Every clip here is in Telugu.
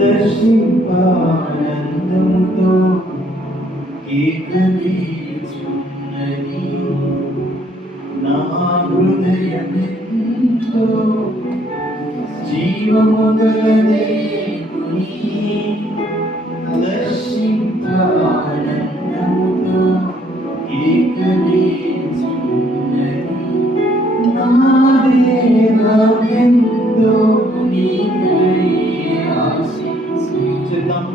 దర్శింపానందముతో ఏకమేచున్నది నా హృదయమెంతో జీవము గలదే దర్శింపానందముతో ఏకమేచున్నది నా దేహమెంతో నీకై ఆశించుదాం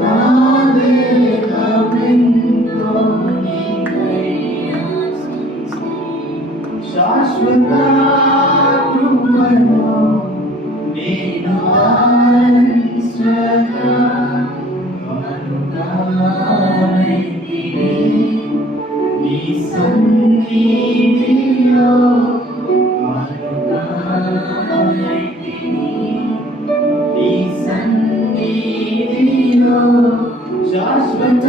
నా దేహమెంతో నీకై ఆశించు శాశ్వత కృపను నేను ఆశించగా కనుగొనైతిని నీ సన్నిధిలో శాశ్వత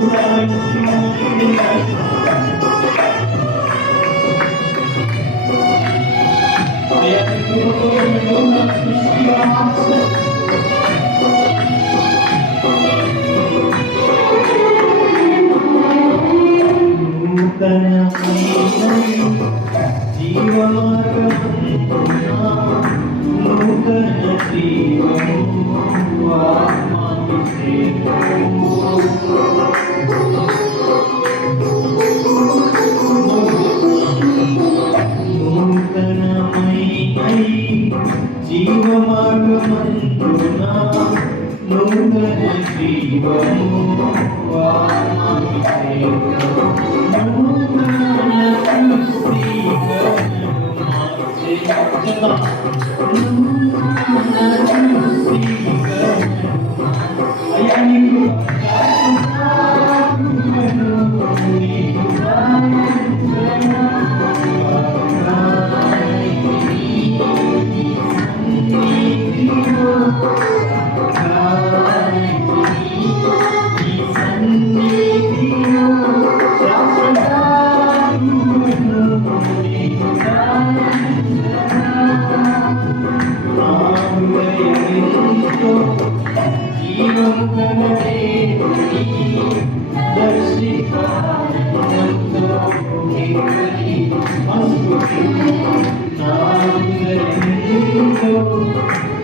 Thank you. జీవమార్గమందునా నూతన జీవము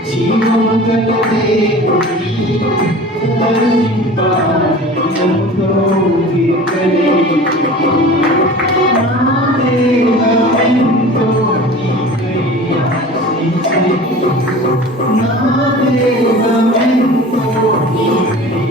జీవము గల దేవుని దర్శింపాలెంతో నా దేహమెంతో నీకై ఆశించె నా దేహమెంతో నీకై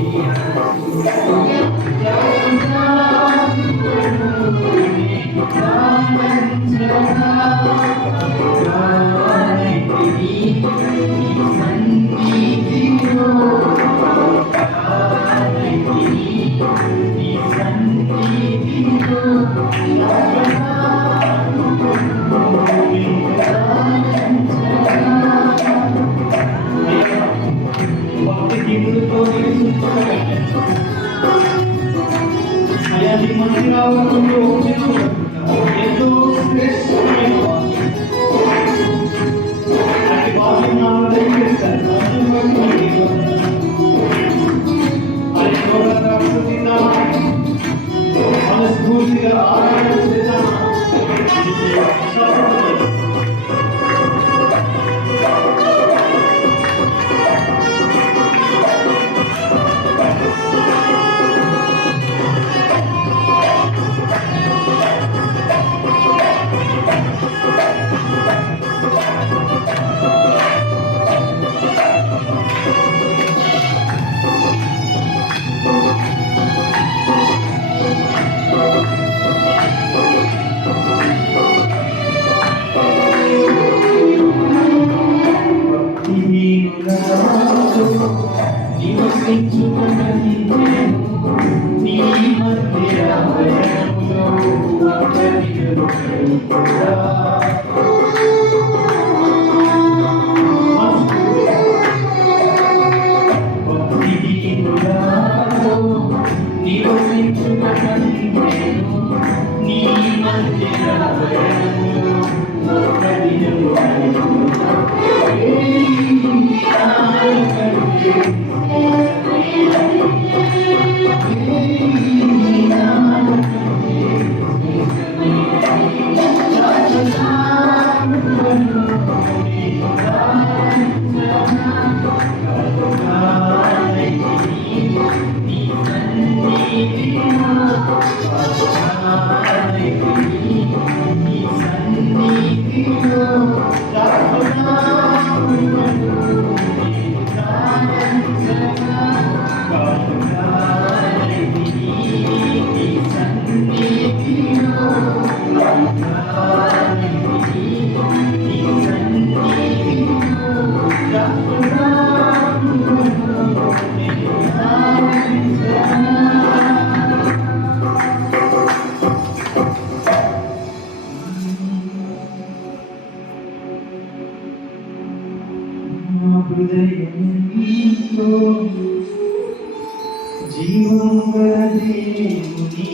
జీవం గల దేవుని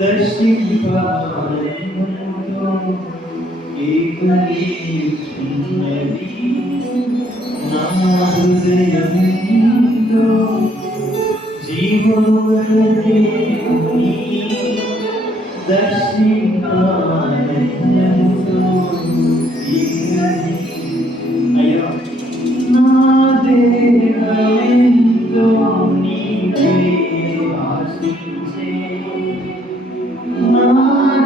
దర్శింపాలనుతో ఏకీచున్నది నా హృదయమెంతో. జీవం గల దేవుని దర్శింపాలనుతో అయ్యా నా దేహమెంతో నీవే ఆశించే, నా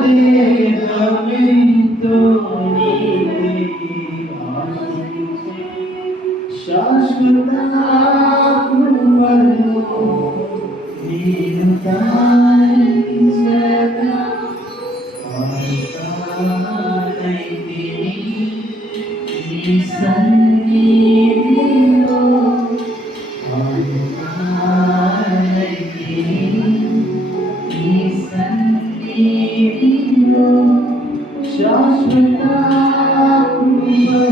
దేహమెంతో నీవే ఆశించే. శాశ్వత కృపలో నేను తారించగా పాడతానైతిని నీ సన్నిధిలో. పాడతానైతిని నీ సన్నిధిలో. శాశ్వత కృపలో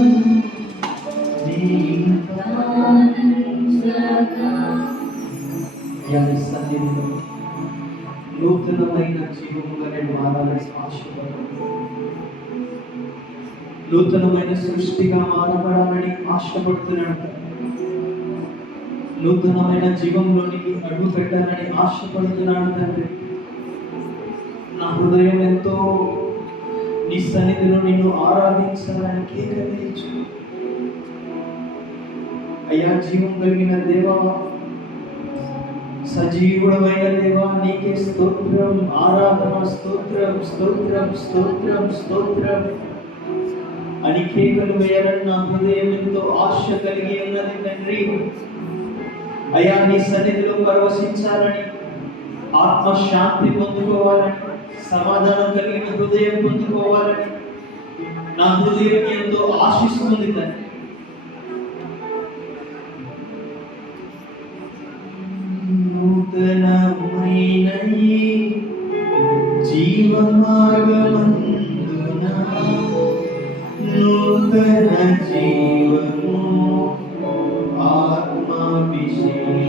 నేను తారించగా. నీ సన్నిధిలో నూతనమైన జీవముగా నేను మారాలని ఆశపడుతున్నాను. నూతనమైన సృష్టిగా మారబడాలని ఆశపడుతున్నాను. నూతనమైన జీవంలోనికి అడుగు పెట్టాలని ఆశపడుతున్నాను తండ్రి. నా హృదయం ఎంతో నీ సన్నిధిలో నిన్ను ఆరాధించాలని కేకవేయచ్చు. అయ్యా జీవం కలిగిన దేవా, సజీవుడమైన దేవా, నీకే స్తోత్రం, ఆరాధన, స్తోత్రం స్తోత్రం స్తోత్రం స్తోత్రం అని కేకలు వేయాలని నా హృదయం ఎంతో ఆశ కలిగి ఉన్నది తండ్రి. అయ్యా నీ సన్నిధిలో పరవశించాలని, ఆత్మశాంతి పొందుకోవాలని, సమాధానం కలిగిన హృదయం పొందుకోవాలని నా హృదయం ఎంతో ఆశిస్తుంది తండ్రి. నూతనమైన జీవ మార్గమందున నూతన జీవము ఆత్మాభిషేకం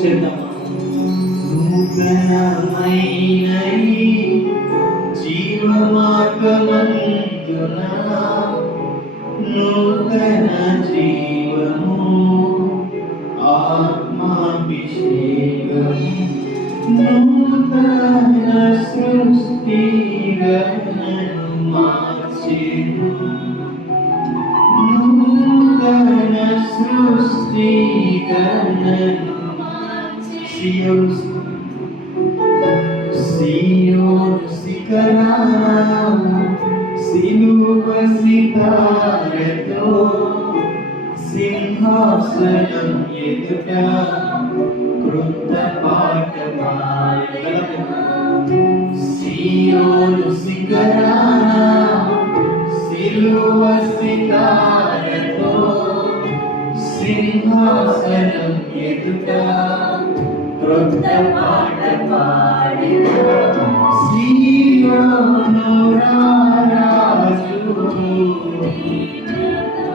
చేద్దామా? నూతనమైన జీవ మార్గమందున నూతన జీవము ఆత్మాభిషేకం నూతన సృష్టిగా నన్ను మార్చెను. నూతన సృష్టిగా నన్ను సియోను శిఖరాన సిలువ సితారతో సింహాసనం ఎదుట కృత పాట పాడగలను. సియోను శిఖరాన సిలువ సితారతో సింహాసనం ఎదుట కృత పాట పాడగలను. సియోను రారాజు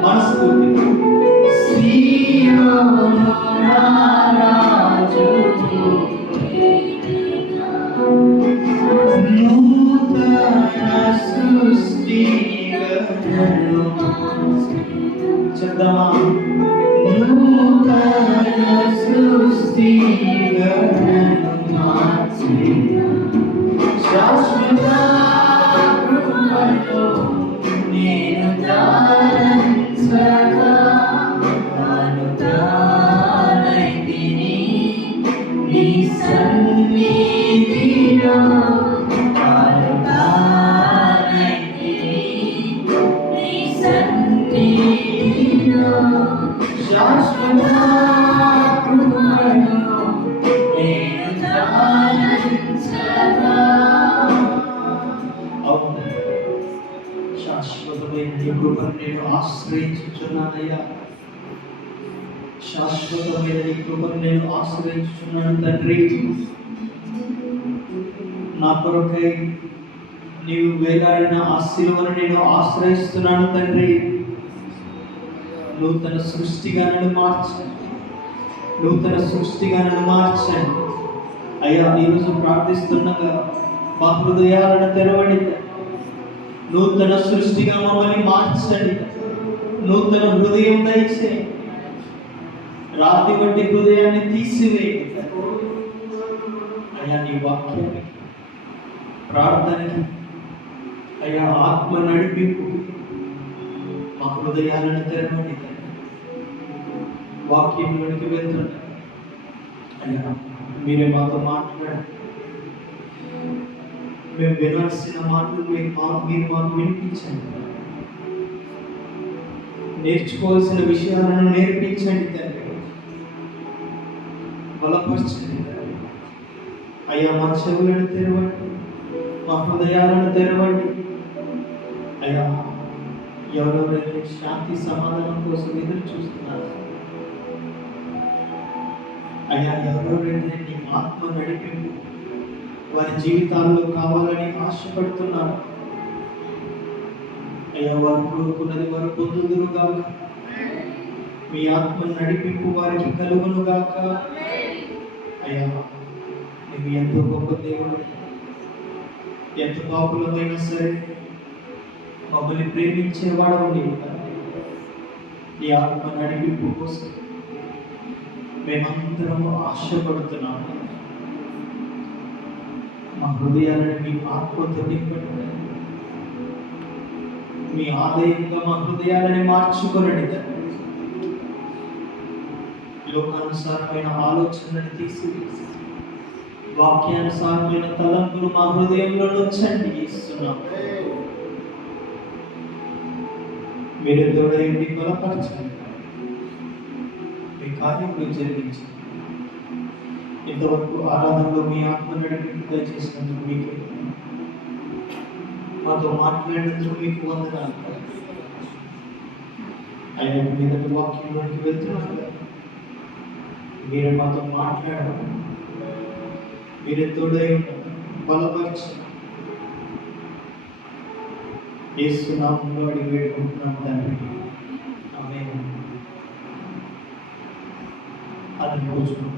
మనస్ఫూర్తి సియోను రారాజు నూతన సృష్టిగా నన్ను చెప్దామా? నూతన సృష్టిగా నన్ను మార్చెను. శాశ్వత కృపలో నేను తారించగా తానైతిని నీ సన్నిధిలో. తానైతిని నీ సన్నిధిలో. శాశ్వత కృపలో నేను తారించగా. శాశ్వతమైన నీ కృపను నేను ఆశ్రయించుచున్నానయ్యా. శాశ్వతమైన నీ కృపను నేను ఆశ్రయించుచున్నాను తండ్రి. నా కొరకై నీవు వేలాడిన ఆ శిలువను నేను ఆశ్రయిస్తున్నాను తండ్రి. నూతన సృష్టిగా నన్ను మార్చు. నూతన సృష్టిగా నన్ను మార్చండి. అయ్యా, ఈరోజు ప్రార్థిస్తుండగా మా హృదయాలను తెరవండి. నూతన సృష్టిగా మమ్మల్ని మార్చండి. నూతన హృదయం దయచేయండి. రాతి వంటి హృదయాన్ని తీసివేయండి. అయ్యా, నీ వాక్యానికి, ప్రార్థనకి, అయ్యా ఆత్మ నడిపింపు మా హృదయాలను తెరవండి. వాక్యంలోనికి వెళ్తుండ అయ్యా, మీరే మాతో మాట్లాడండి. మేము వినాల్సిన మాటలు మీరు మాకు వినిపించండి. నేర్చుకోవాల్సిన విషయాలను నేర్పించండి తండ్రి. బలపరచండి తండ్రి. అయ్యా, మా చెవులను తెరవండి, మా హృదయాలను తెరవండి. అయ్యా, ఎవరెవరైతే శాంతి సమాధానం కోసం ఎదురు చూస్తున్నారు, అయ్యా ఎవరెవరైతే నీ ఆత్మ నడిపింపు వారి జీవితాల్లో కావాలని ఆశపడుతున్నారు, అయ్యా వారు కోరుకున్నది వారు పొందుదురుగాక. మీ ఆత్మ నడిపింపు వారికి కలుగునుగాక. అయ్యా, నీవు ఎంతో గొప్ప దేవుడు. ఎంత పాపులమైనా సరే మమ్మల్ని ప్రేమించేవాడు నీవు. నీ ఆత్మ నడిపింపు కోసం మేమందరము ఆశపడుతున్నాము. మా హృదయాలను మీ ఆత్మతో నింపండి. మీ ఆలయంగా మా హృదయాలని మార్చుకొనండి. లోకానుసారమైన ఆలోచనలను తీసివేసి వాక్యానుసారమైన తలంపులు మా హృదయంలో ఉంచండి. ఇస్తున్నాము. మీరు తోడయండి, బలపరచండి, మీ కార్యములు జరిగించండి. ఇంతవరకు ఆరాధనలో మీ ఆత్మ నడిపింపు దయచేసినందుకు మీకు, మాతో మాట్లాడినందుకు మీకు వందనాలు. ఆయన మీదటి వాక్యంలోకి వెళ్తున్నాను. మీరే మాతో మాట్లాడడం, మీరే తోడై బలపరచండి. యేసు నామములో అడిగి వేడుకుంటున్నాం తండ్రి. ఆమేన్. అది కూర్చున్నాం.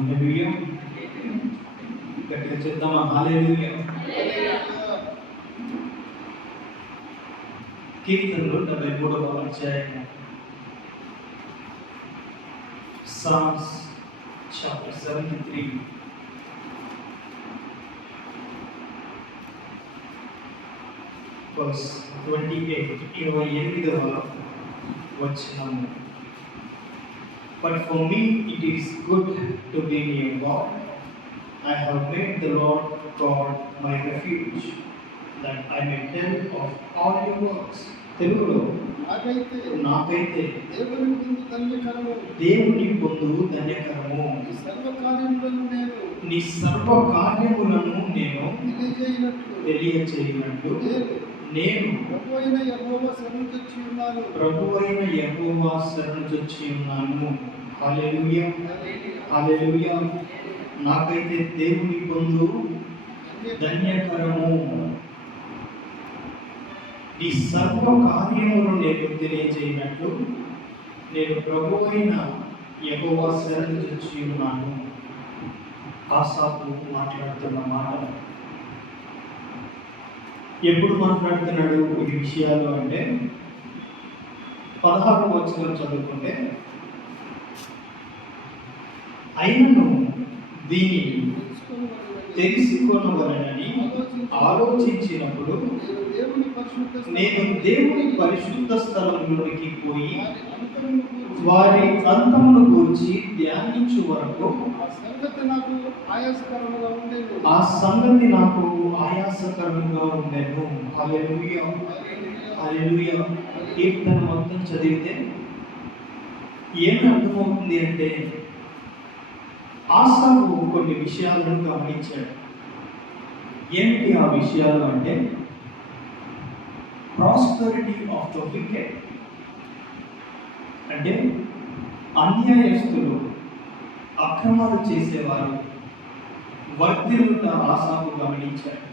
హల్లెలూయా. గట్టిగా చెప్దామా? హల్లెలూయా. కీర్తనలు 73వ అధ్యాయం, Psalms chapter 73 verse 28, 28వ వచనము. But for me it is good to be near God. I have made the Lord God my refuge, that I may tell of all your works. తెలుగులో నాకైతే దేవుని పొందు ధన్యకరము. నీ సర్వ కార్యములను నేను తెలియచేయనట్లు నేను ప్రభువైన యెహోవా శరణుజొచ్చి ఉన్నాను. హల్లెలూయా, హల్లెలూయా. నాకైతే దేవుని పొందు ధన్యకరము. ఈ సర్వ కార్యములను నేను తెలియజేయనట్లు నేను ప్రభువైన యెహోవా శరణుజొచ్చి ఉన్నాను. ఆసాపు మాట్లాడుతున్న మాట ఎప్పుడు మాట్లాడుతున్నాడు ఈ విషయాలు అంటే 16వ వచనం చదువుకుంటే, అయినను దీన్ని తెలుసుకొనవలెనని ఆలోచించినప్పుడు నేను దేవుని పరిశుద్ధ స్థలంలోనికి పోయి వారి అంతమును గూర్చి ధ్యానించు వరకు ఆ సంగతి నాకు ఆయాసకరంగా ఉండెను. హల్లెలూయా, హల్లెలూయా. కీర్తన మొత్తం చదివితే ఏమి అర్థమవుతుంది అంటే, ఆసాపు కొన్ని విషయాలను గమనించాడు. ఏంటి ఆ విషయాలు అంటే ప్రాస్పరిటీ ఆఫ్ ద వికెడ్, అంటే అన్యాయస్తులు, అక్రమాలు చేసేవారు వర్ధిల్లుట ఆసాపు గమనించాడు.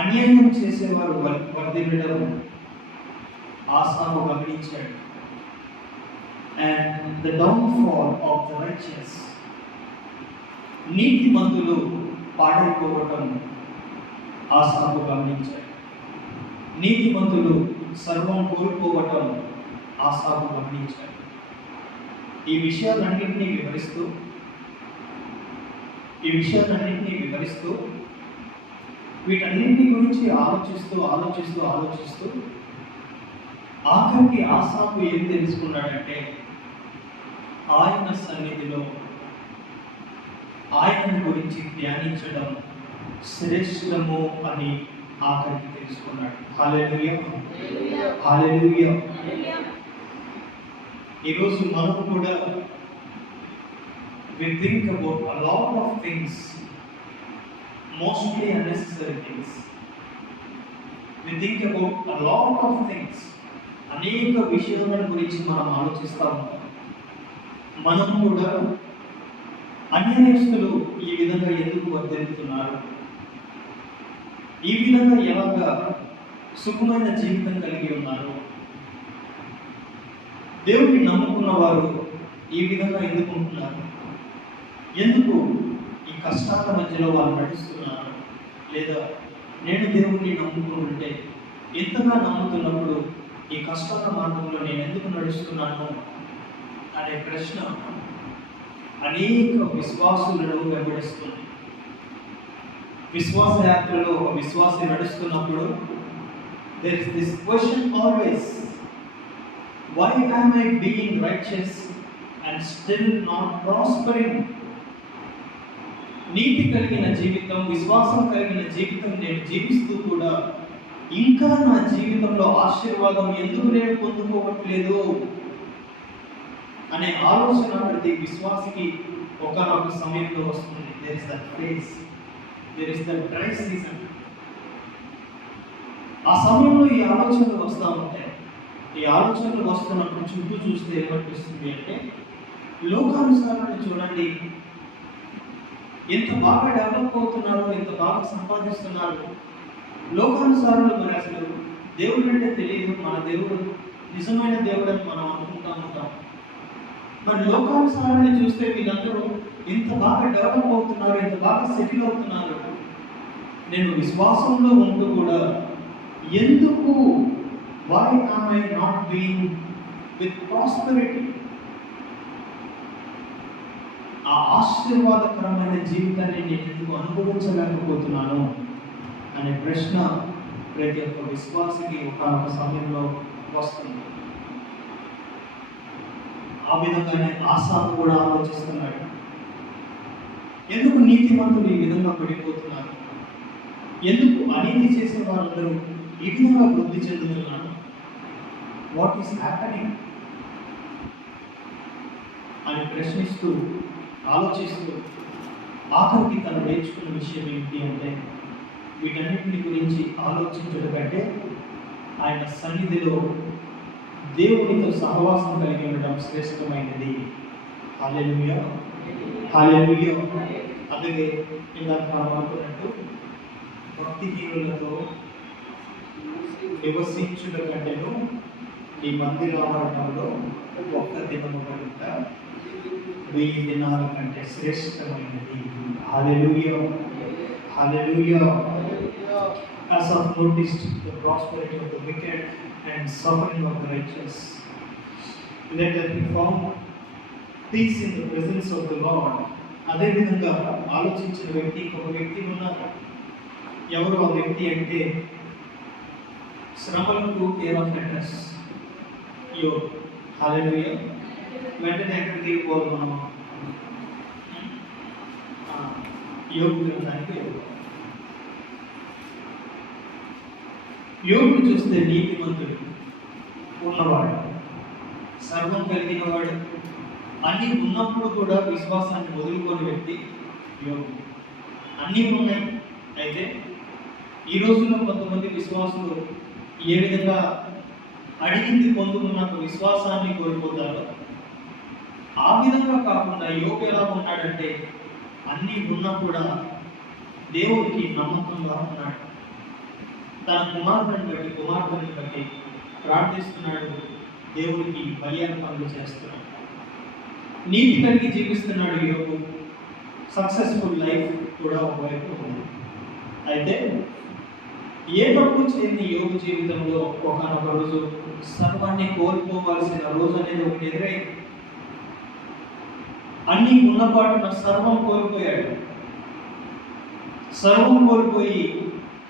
అన్యాయం చేసేవారు వర్ధిల్లడం ఆసాపు గమనించాడు. And the downfall of the righteous, నీతిమంతులు పాడైపోవటం ఆసాపు గమనించాడు. నీతిమంతులు సర్వం కోల్పోవటం ఆసాపు గమనించాడు. ఈ విషయాలన్నింటినీ వివరిస్తూ వీటన్నింటి గురించి ఆలోచిస్తూ ఆఖరికి ఆసాపు ఏం తెలుసుకున్నాడంటే ఆయన సన్నిధిలో ఆయన గురించి ధ్యానించడం శ్రేష్టము అని ఆఖరికి తెలుసుకున్నాడు. హల్లెలూయా, హల్లెలూయా. ఈరోజు మనం కూడా we think about a lot of things, mostly unnecessary things. We think about a lot of things. అనేక విషయాల గురించి మనం ఆలోచిస్తూ ఉంటాం. మనం కూడా అన్యాయస్తులు ఈ విధంగా ఎందుకు వర్ధిల్లుతున్నారు, ఈ విధంగా ఎలాగా సుఖమైన జీవితం కలిగి ఉన్నారు, దేవుడిని నమ్ముకున్న వారు ఈ విధంగా ఎందుకు ఉంటున్నారు, ఎందుకు ఈ కష్టాల మధ్యలో వాళ్ళు నడుస్తున్నారు, లేదా నేను దేవుడిని నమ్ముకుంటుంటే ఎంతగా నమ్ముతున్నప్పుడు ఈ కష్టాల మార్గంలో నేను ఎందుకు నడుస్తున్నాను అనే ప్రశ్న అనేక విశ్వాసులను వెంబడిస్తుంది. విశ్వాస యాత్రలో ఒక విశ్వాసి నడుస్తున్నప్పుడు there is this question always, why am I being righteous and still not prospering? నీతి కలిగిన జీవితం, విశ్వాసం కలిగిన జీవితం నేను జీవిస్తూ కూడా ఇంకా నా జీవితంలో ఆశీర్వాదం ఎందుకు నేను పొందుకోవట్లేదు అనే ఆలోచన ప్రతి విశ్వాసికి ఒకనొక సమయంలో వస్తుంది. there is that phase, there is that dry season. ఆ సమయంలో ఈ ఆలోచనలు వస్తూ ఉంటాయి. ఈ ఆలోచనలు వస్తున్నప్పుడు చుట్టూ చూస్తే ఏమనిపిస్తుంది అంటే, లోకానుసారాన్ని చూడండి, ఎంత బాగా డెవలప్ అవుతున్నారు, ఎంత బాగా సంపాదిస్తున్నారు. లోకానుసారులు మరి అసలు దేవుడు అంటే తెలియదు, మన దేవుడు నిజమైన దేవుడు అని మనం అనుకుంటా ఉంటాం. మరి లోకానుసారాన్ని చూస్తే వీళ్ళందరూ ఎంత బాగా డెవలప్ అవుతున్నారు, ఎంత బాగా సెటిల్ అవుతున్నారు. నేను విశ్వాసంలో ఉంటూ కూడా ఎందుకు why am I not being with prosperity? ఆ ఆశీర్వాదకరమైన జీవితాన్ని నేను ఎందుకు అనుభవించలేకపోతున్నాను అనే ప్రశ్న ప్రతి ఒక్క విశ్వాసికి ఒక సమయంలో వస్తుంది. ఆ విధంగానే ఆసాపు కూడా ఆలోచిస్తున్నాడు. ఎందుకు నీతిమంతులు ఈ విధంగా పడిపోతున్నారు, ఎందుకు అనీతి చేసే వారందరూ ఈ విధంగా వృద్ధి చెందుతున్నారు, వాట్ ఈస్ హ్యాపెనింగ్ అని ప్రశ్నిస్తూ ఆలోచిస్తూ ఆఖరికి తను నేర్చుకున్న విషయం ఏంటి అంటే, వీటన్నిటిని గురించి ఆలోచించడం కంటే ఆయన సన్నిధిలో దేవునితో సహవాసం కలిగి ఉండడం శ్రేష్టమైనది. హల్లెలూయా, హల్లెలూయా. అందుకే ఇందాక మనం అనుకున్నట్టు భక్తిహీనులతో నివసించుట కంటేను నీ మందిరావరణంలో ఒక్క దినము కనుక 1000 దినాల కంటే శ్రేష్టమైనది. హల్లెలూయా, హల్లెలూయా. As I've noticed the prosperity of the wicked and suffering of the righteous, let that be found peace in the presence of the Lord. అదే విధంగా ఆలోచించిన వ్యక్తి ఒక వ్యక్తి ఉన్నారు. ఎవరు ఆ వ్యక్తి అంటే, శ్రమలకు కేర్ ఆఫ్ లెటర్స్ యోబ్. హల్లెలూయా. వెంటనే ఎక్కడికి పోదు మనం, యోబు గ్రంథానికి. యోబుని చూస్తే నీతిమంతుడు, ఉన్నవాడు, సర్వం కలిగిన వాడు, అన్నీ ఉన్నప్పుడు కూడా విశ్వాసాన్ని వదులుకొని వ్యక్తి యోగు. అన్నీ ఉన్నాయి. అయితే ఈ రోజుల్లో కొంతమంది విశ్వాసులు ఏ విధంగా అడిగింది పొందుకున్నాక విశ్వాసాన్ని కోల్పోతారో ఆ విధంగా కాకుండా యోగు ఎలా ఉన్నాడంటే అన్నీ ఉన్నా కూడా దేవుడికి నమ్మకంగా ఉన్నాడు. తన కుమార్తెని బట్టి ప్రార్థిస్తున్నాడు, దేవుడికి బలియార్పణలు చేస్తున్నాడు, నీతి కలిగి జీవిస్తున్నాడు యోగు. సక్సెస్ఫుల్ లైఫ్ కూడా ఒకవైపు ఉంది. అయితే ఏ తప్పు చేయని యోగు జీవితంలో ఒకనొక రోజు సర్వాన్ని కోల్పోవలసిన రోజు అనేది ఒకటి ఎదురైంది. అన్నీ ఉన్నపాటున సర్వం కోల్పోయాడు. సర్వం కోల్పోయి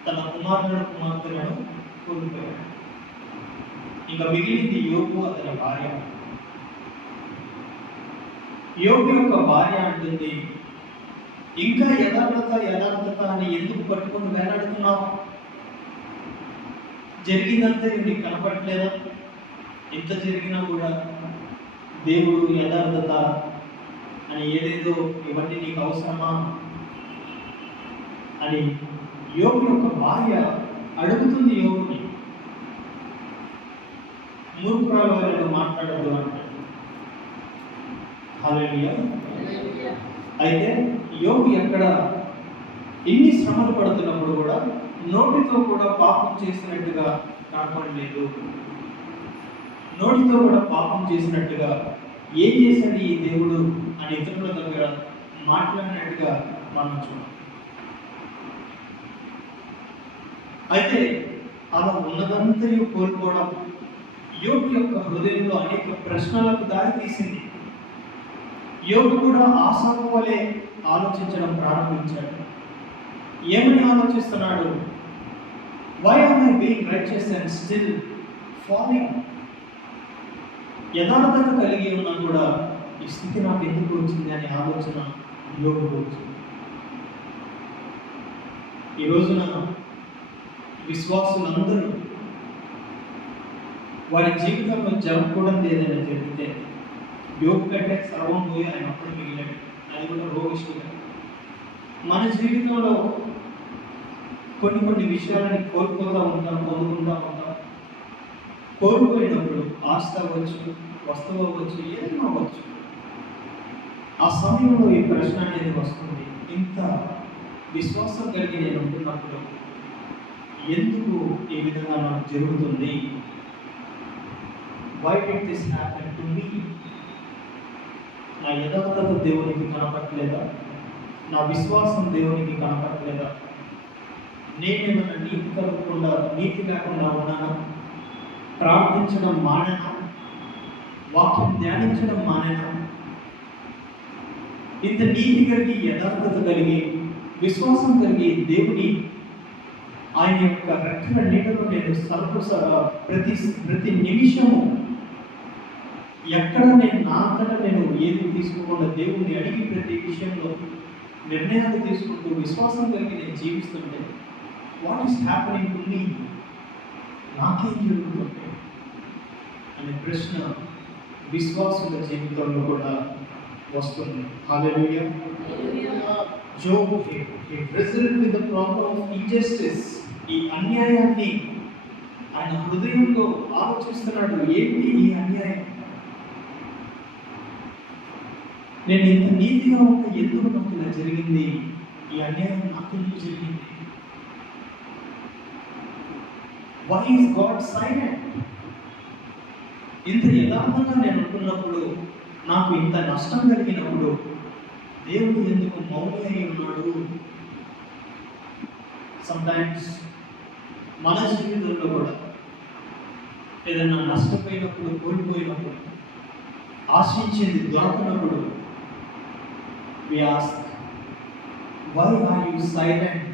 తన కుమార్తెలను కోల్పోయాడు. ఇంకా మిగిలింది యోగు అతని భార్య. యోగు యొక్క భార్య అంటుంది, ఇంకా యథార్థత అని ఎందుకు పట్టుకొని వేలాడుతున్నావు? జరిగిందంతా నీకు కనపడలేదా? ఎంత జరిగినా కూడా దేవుడు యథార్థత అని ఏదేదో ఇవన్నీ నీకు అవసరమా అని యోగు యొక్క భార్య అడుగుతుంది యోగుని. మూర్ఖురాలు వారితో మాట్లాడద్దు అంటాడు. హల్లెలూయా. అయితే యోగు ఎక్కడ ఎన్ని శ్రమలు పడుతున్నప్పుడు కూడా నోటితో కూడా పాపం చేసినట్టుగా కనపడలేదు. నోటితో కూడా పాపం చేసినట్టుగా ఏం చేశాడు ఈ దేవుడు అని ఇతరుల దగ్గర మాట్లాడినట్టుగా మనం చూడాలి. అయితే అలా ఉన్నదంతయు కోల్పోవడం యోగు యొక్క హృదయంలో అనేక ప్రశ్నలకు దారి తీసింది. యోగు కూడా ఆసాము వలె ఆలోచించడం ప్రారంభించాడు. ఏమని ఆలోచిస్తున్నాడు? Why am I being righteous and still falling? యథార్థత కలిగి ఉన్నా కూడా ఈ స్థితి నాకు ఎందుకు వచ్చింది అనే ఆలోచన యోగుకు వచ్చింది. ఈ రోజున విశ్వాసులందరూ వారి జీవితంలో జరగకూడదు ఏదైనా జరిగితే యోగు కంటే సర్వం పోయి ఆయన అప్పుడు మిగిలాడు. అది కూడా రోగిష్ఠుగా. మన జీవితంలో కొన్ని విషయాలని కోల్పోతూ ఉంటాం, పొందుకుంటూ ఉంటాం. కోల్పోయినప్పుడు ఆస్తి అవ్వచ్చు, వస్తువు అవ్వచ్చు, ఏదైనా అవ్వచ్చు. ఆ సమయంలో ఈ ప్రశ్న అనేది వస్తుంది, ఇంత విశ్వాసం కలిగి నేను ఉంటున్నప్పుడు ఎందుకు ఈ విధంగా నాకు జరుగుతుంది? Why did this happen to me? నా యథార్థత దేవునికి కనపడలేదా? నా విశ్వాసం దేవునికి కనపడలేదా? నేనేమైనా నీతి లేకుండా ఉన్నానా? ప్రార్థించడం మానేనా? వాక్యం ధ్యానించడం మానేనా? ఇంత నీతి కలిగి, యథార్థత కలిగి, విశ్వాసం కలిగి దేవుని ఆయన యొక్క రెక్కల నీడలో నేను ప్రతి నిమిషము ఎక్కడ నేను ఏది తీసుకోకుండా దేవుణ్ణి అడిగి ప్రతి విషయంలో నిర్ణయాలు తీసుకుంటూ విశ్వాసం కలిగి నేను జీవిస్తుంటే what is happening to me? నాకేం జరుగుతుంది అనే ప్రశ్న విశ్వాసుల జీవితంలో కూడా వస్తుంది. Hallelujah. Job he wrestled with the problem of injustice. ఈ అన్యాయాన్ని ఆయన హృదయంలో ఆలోచిస్తున్నాడు. ఏంటి ఈ అన్యాయం? నేను ఇంత నీతిగా ఉంటే ఎందుకు నాకు ఇలా జరిగింది? ఈ అన్యాయం నాకు ఎందుకు జరిగింది? Why is God silent? ఇంత యథార్థంగా నేను ఉంటున్నప్పుడు, నాకు ఇంత నష్టం కలిగినప్పుడు దేవుడు ఎందుకు మౌని అయి ఉన్నాడు? సమ్టైమ్స్ మన జీవితంలో కూడా ఏదైనా నష్టపోయినప్పుడు, కోల్పోయినప్పుడు, ఆశించేది దొరకనప్పుడు we ask, why are you silent?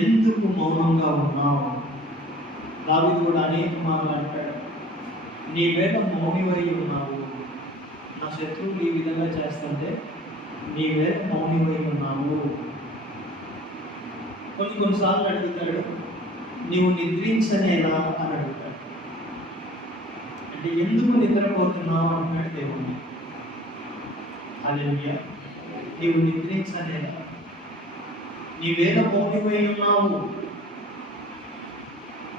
ఎందుకు మౌనంగా ఉన్నావు? దావీదు కూడా అనేక మార్లు అంటాడు, నీ వేళ మౌనివై ఉన్నావు. నా శత్రువులు ఈ విధంగా చేస్తుంటే నీ వేళ మౌనివై ఉన్నావు. కొన్నిసార్లు అడుగుతాడు, నీవు నిద్రించనేలా అని అడుగుతాడు. అంటే ఎందుకు నిద్రపోతున్నావు అంటున్నాడు దేవుణ్ణి. హల్లెలూయా. నీవు నిద్రించలేదా? నీవేళ మౌనివై ఉన్నావు.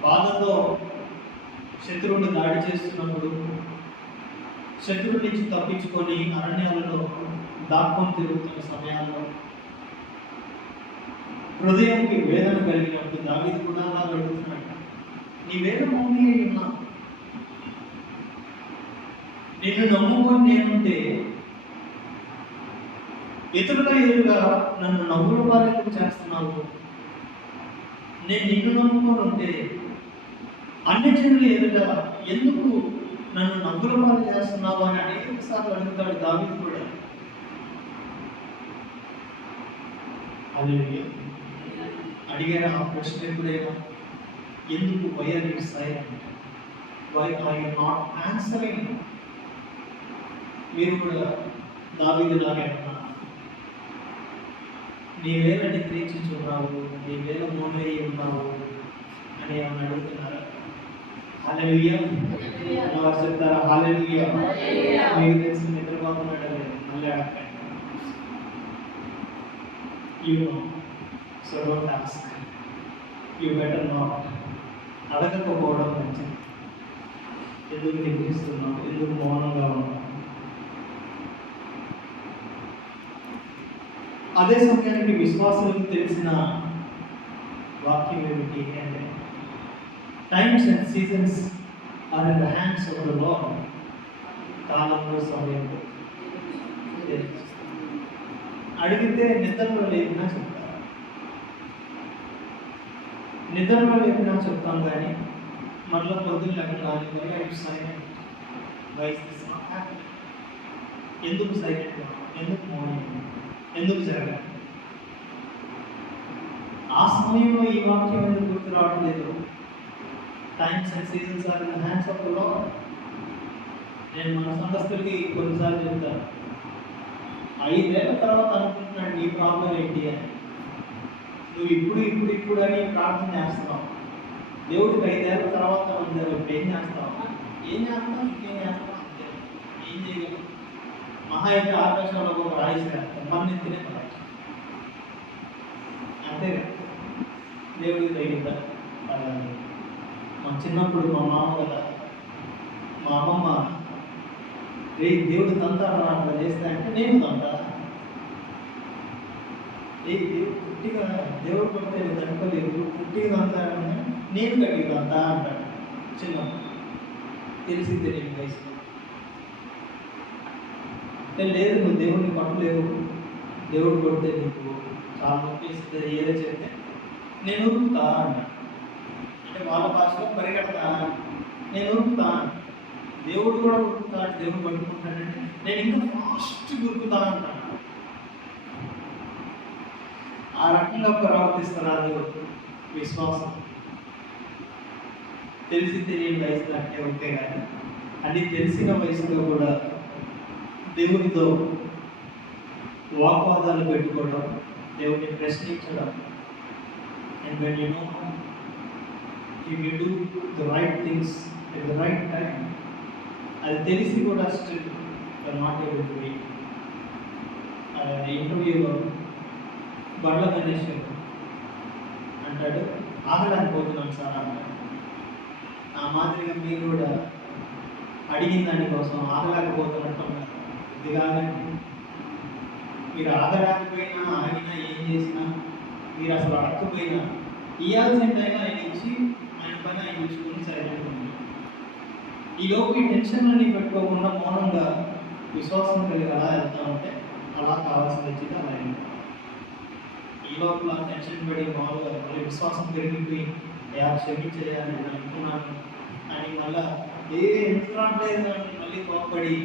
బాధతో శత్రువుని దాడి చేస్తున్నప్పుడు, శత్రువు నుంచి తప్పించుకొని అరణ్యాలలో దాక్కొని తిరుగుతున్న సమయాల్లో హృదయంకి వేదన కలిగినప్పుడు దావీదు కూడా అలా అడుగుతున్నాడు, నీవేళ మౌని అయి ఉన్నావు. నిన్ను నమ్ముకొని నేనుంటే ఎదురుగా నన్ను నవ్వుల పాలెందుకు చేస్తున్నావు? నేను నిన్ను నమ్ముకొని ఉంటే అన్ని జనులు ఎదుట ఎందుకు నన్ను నవ్వుల పాలు చేస్తున్నావు అని అనేక సార్లు అడుగుతాడు దావీదు కూడా. హల్లెలూయా. అడిగారు ఆ ప్రశ్న ఎప్పుడైనా, ఎందుకు why are you silent, why are you not answering? మీరు కూడా దావీదు లాగే ఉన్నారు. నీవేళ నిద్రించుచున్నావు, నీవేళ మౌనమై ఉన్నావు అని ఏమన్నా అడుగుతున్నారా? హల్లెలూయా. వారు చెప్తారా హల్లెలూయా? మీకు తెలిసి నిద్రపోతున్నాడు లేదు, మళ్ళీ అడగండి. You know, so don't ask. You better not. అడగకపోవడం మంచిది. ఎందుకు నిద్రిస్తున్నావు, ఎందుకు మౌనంగా ఉన్నావు? అదే సమయానికి విశ్వాసులకు తెలిసిన వాక్యం ఏమిటి అంటే, times and seasons are in the hands of the lord. కాలంలో సమయంలో అడిగితే నిద్రలో లేపినా చెప్తారు, నిద్రలో లేపినా చెప్తాం కానీ మళ్ళీ పొద్దున్న లేకుండా సైలెంట్. ఎందుకు సైలెంట్, ఎందుకు మౌనం, ఎందుకు జరగాలి? ఆ సమయంలో ఈ వాక్యం ఎందుకు గుర్తు రావట్లేదు? Times and seasons are in the hands of the lord. నేను మన సంఘస్థులకి కొన్నిసార్లు చెప్తాను, 5 ఏళ్ల తర్వాత అనుకుంటున్నాడు నీ ప్రాబ్లం ఏంటి అని. నువ్వు ఇప్పుడు అని ప్రార్థన చేస్తున్నావు. దేవుడికి 5 ఏళ్ల తర్వాత ఉంది, ఇప్పుడు ఏం చేస్తావు? ఇంకేం చేస్తావు? అంతే, ఏం చేయగలవు? మహా అయితే ఆకాశంలో ఒక రాయిస్ వేస్తాం, మన తినే అంతే. దేవుడికి తగ్గిందా? మా చిన్నప్పుడు మా మామ కదా, మా అమ్మమ్మ దేవుడు తంతాడు అట్లా చేస్తా అంటే నేను తంతా. దేవుడు పుట్టిగా దేవుడు కొడితే తట్టుకోలేదు, పుట్టిగా తంతాడని నేను కడిగి తంతా అంటాడు చిన్నప్పుడు. తెలిసి తెలియని వయసులో లేదు, నువ్వు దేవుడిని కొట్టలేవు, దేవుడు కొడితే నీకు చాలా నొప్పిస్తుంది ఏదో చెప్తే నేను ఉరుకుతా అన్నాడు. అంటే వాళ్ళ భాషలో పరిగెడతా, నేను ఉరుకుతా. దేవుడు కూడా ఉరుకుతాడు, దేవుడు పట్టుకుంటాడంటే నేను ఇంకా ఫాస్ట్ ఉరుకుతా అంటాను. ఆ రకంగా ప్రవర్తిస్తున్నారు విశ్వాసం. తెలిసి తెలియని వయసులో అంటే ఓకే, కానీ అది తెలిసిన వయసులో కూడా దేవునితో వాగ్వాదాలు పెట్టుకోవడం, దేవుని ప్రశ్నించడం, and when you know if you do the right things at the right time, అది తెలిసి కూడా still you're not able to read. ఇంటర్వ్యూలో బండ్ల గణేష్ అంటాడు, ఆగడానికి పోతున్నాను సార్ అంటాడు. ఆ మాదిరిగా మీరు కూడా అడిగిన దానికోసం ఆగలేకపోతున్నట్టు ఉన్నారు. ఇది కాదండి, మీరు ఆగలేకపోయినా ఆగినా ఏం చేసినా, మీరు అసలు అడగకపోయినా ఇవ్వాల్సిందైనా ఆయన ఇచ్చి ఆయన పని ఆయన చూసుకుని సైలెంట్ ఉంది. ఈలోపు ఈ టెన్షన్లన్నీ పెట్టుకోకుండా మౌనంగా విశ్వాసం కలిగి అలా వెళ్తా ఉంటే అలా కావాల్సిన వచ్చింది అలా వెళ్తాం. ఈ లోపల టెన్షన్ పడి మామూలుగా మళ్ళీ విశ్వాసం పెరిగిపోయి క్షమించేయాలి నేను అనుకున్నాను అని మళ్ళీ ఎందుకంటే మళ్ళీ కోపడి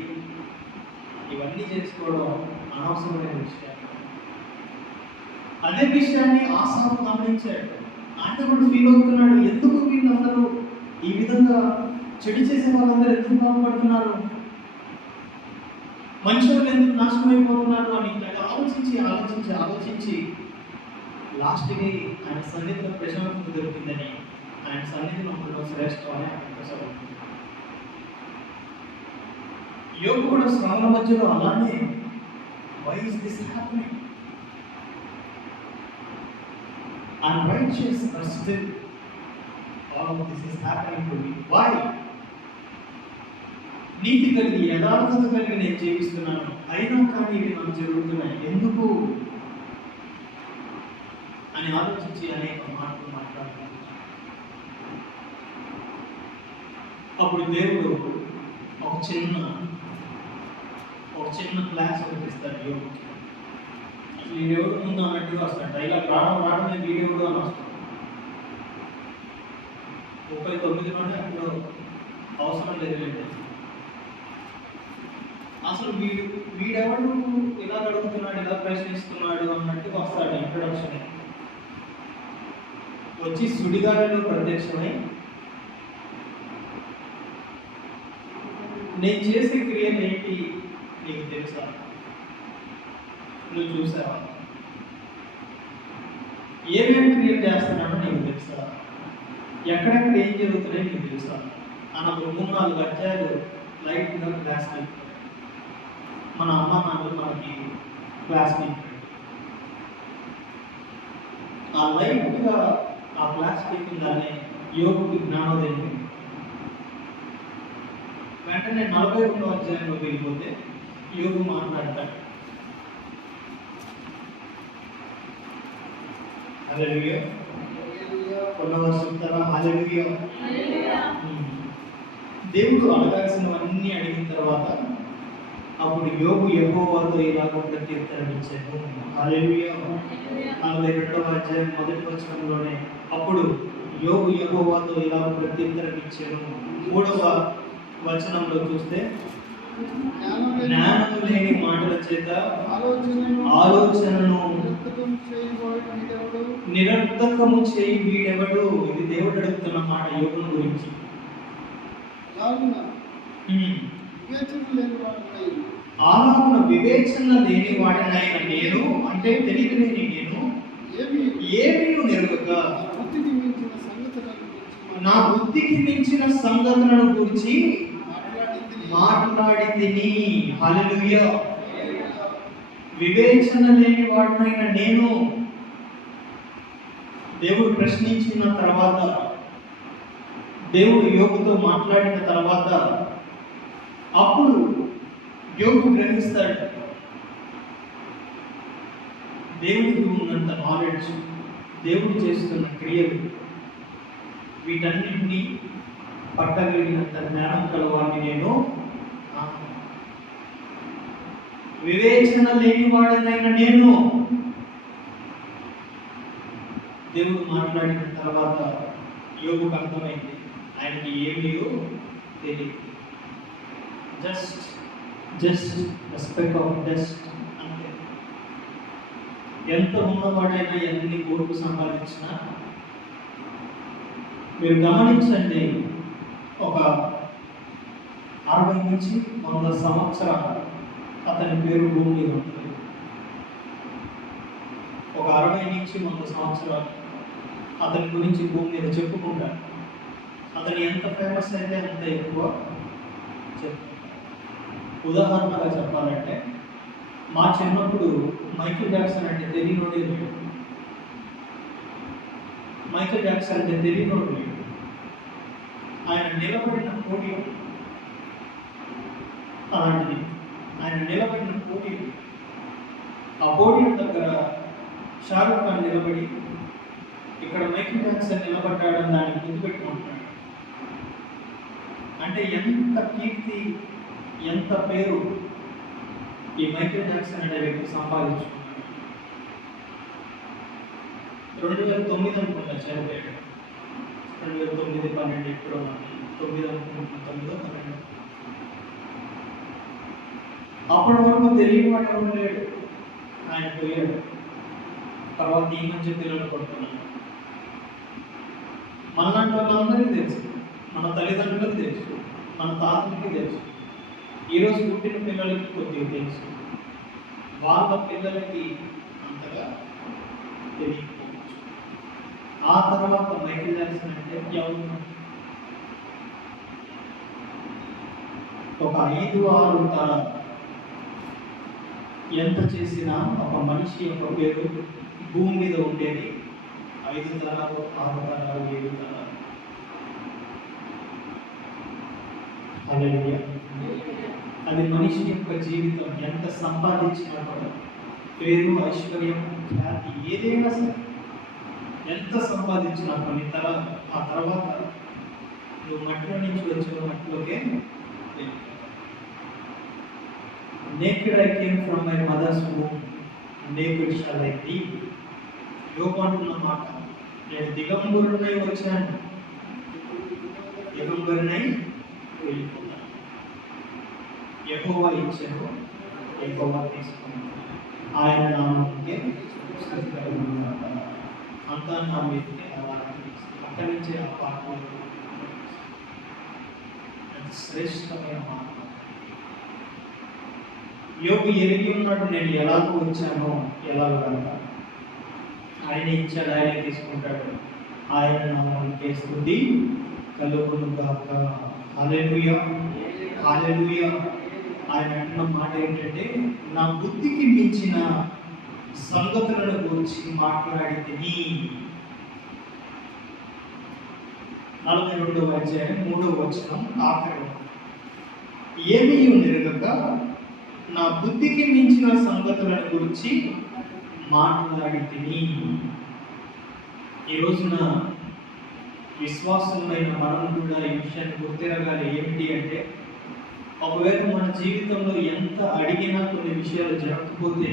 ఇవన్నీ చేసుకోవడం అనవసరమైన విషయాలు. అదే విషయాన్ని ఆసాపు గమనించాడు. ఆయన కూడా ఫీల్ అవుతున్నాడు, ఎందుకు వీళ్ళందరూ ఈ విధంగా చెడు చేసే వాళ్ళందరూ ఎందుకు బాగుపడుతున్నారు, మంచి వాళ్ళు ఎందుకు నాశనం అయిపోతున్నారు అని ఆలోచించి లాస్ట్కి ఆయన సన్నిధిలో ప్రశాంతత దొరికిందని, ఆయన సన్నిధిలో ఉండడం శ్రేష్టం అని ఆయన ప్రసాదం. యోగు కూడా శ్రమల మధ్యలో అలానే, why is this happening? I'm righteous, but still all of this is happening to me. Why? నీతి కలిగి యథార్థత కలిగి నేను జీవిస్తున్నాను, అయినా కానీ ఇవి నాకు జరుగుతున్నాయి, ఎందుకు అని ఆలోచించి అనేక మాటలు మాట్లాడుతున్నాను. అప్పుడు దేవుడు ఒక చిన్న క్లాస్ ఇస్తాడు యోగుకి. అసలు ఈ దేవుడు ముందు అన్నట్టుగా వస్తాడు, డైలాగ్ రావడమే వీడెవడు అని వస్తాడు. 39 అప్పుడు అవసరం లేదు. అసలు వీడెవడు ఇలా అడుగుతున్నాడు, ఇలా ప్రశ్నిస్తున్నాడు అన్నట్టుగా వస్తాడు ఇంట్రొడక్షన్. వచ్చి సుడిగాలిలో ప్రత్యక్షమై, నేను చేసే క్రియలు ఏంటి నీకు తెలుసా? నువ్వు చూసావా? ఏమేమి క్రియలు చేస్తున్నాడో నీకు తెలుసా? ఎక్కడెక్కడ ఏం జరుగుతున్నాయో నీకు తెలుసా? అన్న 3-4 అధ్యాయాలు లైట్గా క్లాస్ అయిపోయి మన అమ్మ నాన్నలు మనకి క్లాస్మేట్. ఆ లైట్గా ఆ క్లాస్ పీకిందానే యోగుకి జ్ఞానోదయం. వెంటనే 42వ అధ్యాయంలో వెళ్ళిపోతే యోగు మాట్లాడతాడు. హల్లెలూయా. హల్లెలూయా. దేవుడు అడగాల్సినవన్నీ అడిగిన తర్వాత అప్పుడు యోగు యెహోవాతో ఇలాగ ప్రత్యుత్తరం ఇచ్చాడు. హల్లెలూయా. 42వ అధ్యాయం 1వ వచనంలోనే అప్పుడు యోగు యెహోవాతో ఇలాగ ప్రత్యుత్తరం ఇచ్చాడు. 3వ వచనంలో చూస్తే, జ్ఞానం లేని మాటల చేత ఆలోచనను నిరర్థకము చేయి వీడెవడు. ఇది దేవుడు అడుగుతున్న మాట యోగుని గురించి. ఆలాగున వివేచన లేని వాడినైన నేను, అంటే తెలివి లేని నేను, ఏమీ నెరగక నా బుద్ధికి మించిన సంగతులను గురించి మాట్లాడి తిని. హల్లెలూయా. వివేచన లేని వాడినైన నేను. దేవుడు ప్రశ్నించిన తర్వాత, దేవుడు యోగుతో మాట్లాడిన తర్వాత అప్పుడు యోగు గ్రహిస్తాడు దేవుడికి ఉన్నంత నాలెడ్జ్, దేవుడు చేస్తున్న క్రియలు, వీటన్నింటినీ పట్టగలిగినంత జ్ఞానం కలవాడిని నేను. వివేచన లేనివాడనైనా నేను. దేవుడు మాట్లాడిన తర్వాత యోగుకు అర్థమైంది ఆయనకి ఏమీ తెలియదు. జస్ట్ స్పెక్ ఆఫ్ డస్ట్ అంతే. ఎంత ఉన్నవాడైనా ఎన్ని కోట్లు సంపాదించినా, మీరు గమనించండి, ఒక 60 నుంచి 100 సంవత్సరాలు అతని పేరు భూమి మీద ఉంటుంది. ఒక 60 నుంచి 100 సంవత్సరాలు అతని గురించి భూమి మీద చెప్పుకుంటారు. అతను ఎంత ఫేమస్ అయితే అంత ఎక్కువ చెప్పుకుంటారు. ఉదాహరణగా చెప్పాలంటే, మా చిన్నప్పుడు మైకేల్ జాక్సన్ అంటే తెలియనోడే లేడు. మైకేల్ జాక్సన్ అంటే తెలియనోడు లేడు. ఆయన నిలబడిన పోడియం అలాంటిది. ఆయన నిలబడిన పోడియం, ఆ పోడియం దగ్గర షారూఖ్ ఖాన్ నిలబడి ఇక్కడ మైకేల్ జాక్సన్ నిలబడ్డాడని దాన్ని గుర్తుపెట్టుకుంటున్నాడు. అంటే ఎంత కీర్తి, ఎంత పేరు ఈ మైకేల్ జాక్సన్ అనే వ్యక్తి సంపాదించుకున్నాడు. 2009 అనుకుంటా చనిపోయాడు. 2009, 12 ఎప్పుడో 9 అనుకుంటున్నాను, 9, 12. అప్పటి వరకు తెలియని వాడు ఎవరు లేడు. ఆయన పోయాడు. తర్వాత ఈ మధ్య పిల్లలు కొడుతున్నాడు. మనలాంటి వాళ్ళందరికీ తెలుసు, మన తల్లిదండ్రులకు తెలుసు, మన తాతలకి తెలుసు, ఈరోజు పుట్టిన పిల్లలకి కొద్దిగా తెలుసు, వాళ్ళ పిల్లలకి అంతగా తెలియకపోవచ్చు. ఆ తర్వాత మైకేల్ జాక్సన్ అంటే ఎవరు? ఒక 5-6 తరాలు ఎంత చేసినా ఒక మనిషి యొక్క పేరు భూమి మీద ఉండేది 5 తరాలు, 6 తరాలు, 7 తరాలు. హల్లెలూయా. అది మనిషి యొక్క జీవితం. ఎంత సంపాదించినా కూడా పేరు, ఐశ్వర్యం, ఖ్యాతి ఏదైనా సరే ఎంత సంపాదించినా కొన్ని తరాలు ఆ తర్వాత నువ్వు మట్టిలో నుంచి వచ్చిన మట్టిలోకే Naked I came from my mother's womb, naked shall I be. యోబు అంటున్న మాట, నేను దిగంబరునై వచ్చాను, దిగంబరునై వెళ్ళిపోతాను. యెహోవా ఇచ్చాను, యెహోవా తీసుకున్నాను, ఆయన నామముకే స్తుతి కలుగును గాక. అంతా నా మీదకి అక్కడి నుంచి ఆ పాటలు శ్రేష్టమైన మాట. యోబు ఎరిగి ఉన్నాడు, నేను ఎలాగో వచ్చానో ఎలాగో వెళ్తాను. ఆయన ఇచ్చాడు, ఆయన తీసుకుంటాడు, ఆయన నామముకే స్తుతి కలుగును గాక. హల్లెలూయా, హల్లెలూయా. ఆయన అంటున్న మాట ఏంటంటే, నా బుద్ధికి మించిన సంగతులను గురించి మాట్లాడితిని. 42వ అధ్యాయం 3వ వచనం ఆఖరి, ఏమీ నెరగక నా బుద్ధికి మించిన సంగతులను గురించి మాట్లాడితిని. ఈ రోజున విశ్వాసమైన మనం కూడా ఈ విషయాన్ని గుర్తిరగాలి. ఏమిటి అంటే, ఒకవేళ మన జీవితంలో ఎంత అడిగినా కొన్ని విషయాలు జరగకపోతే,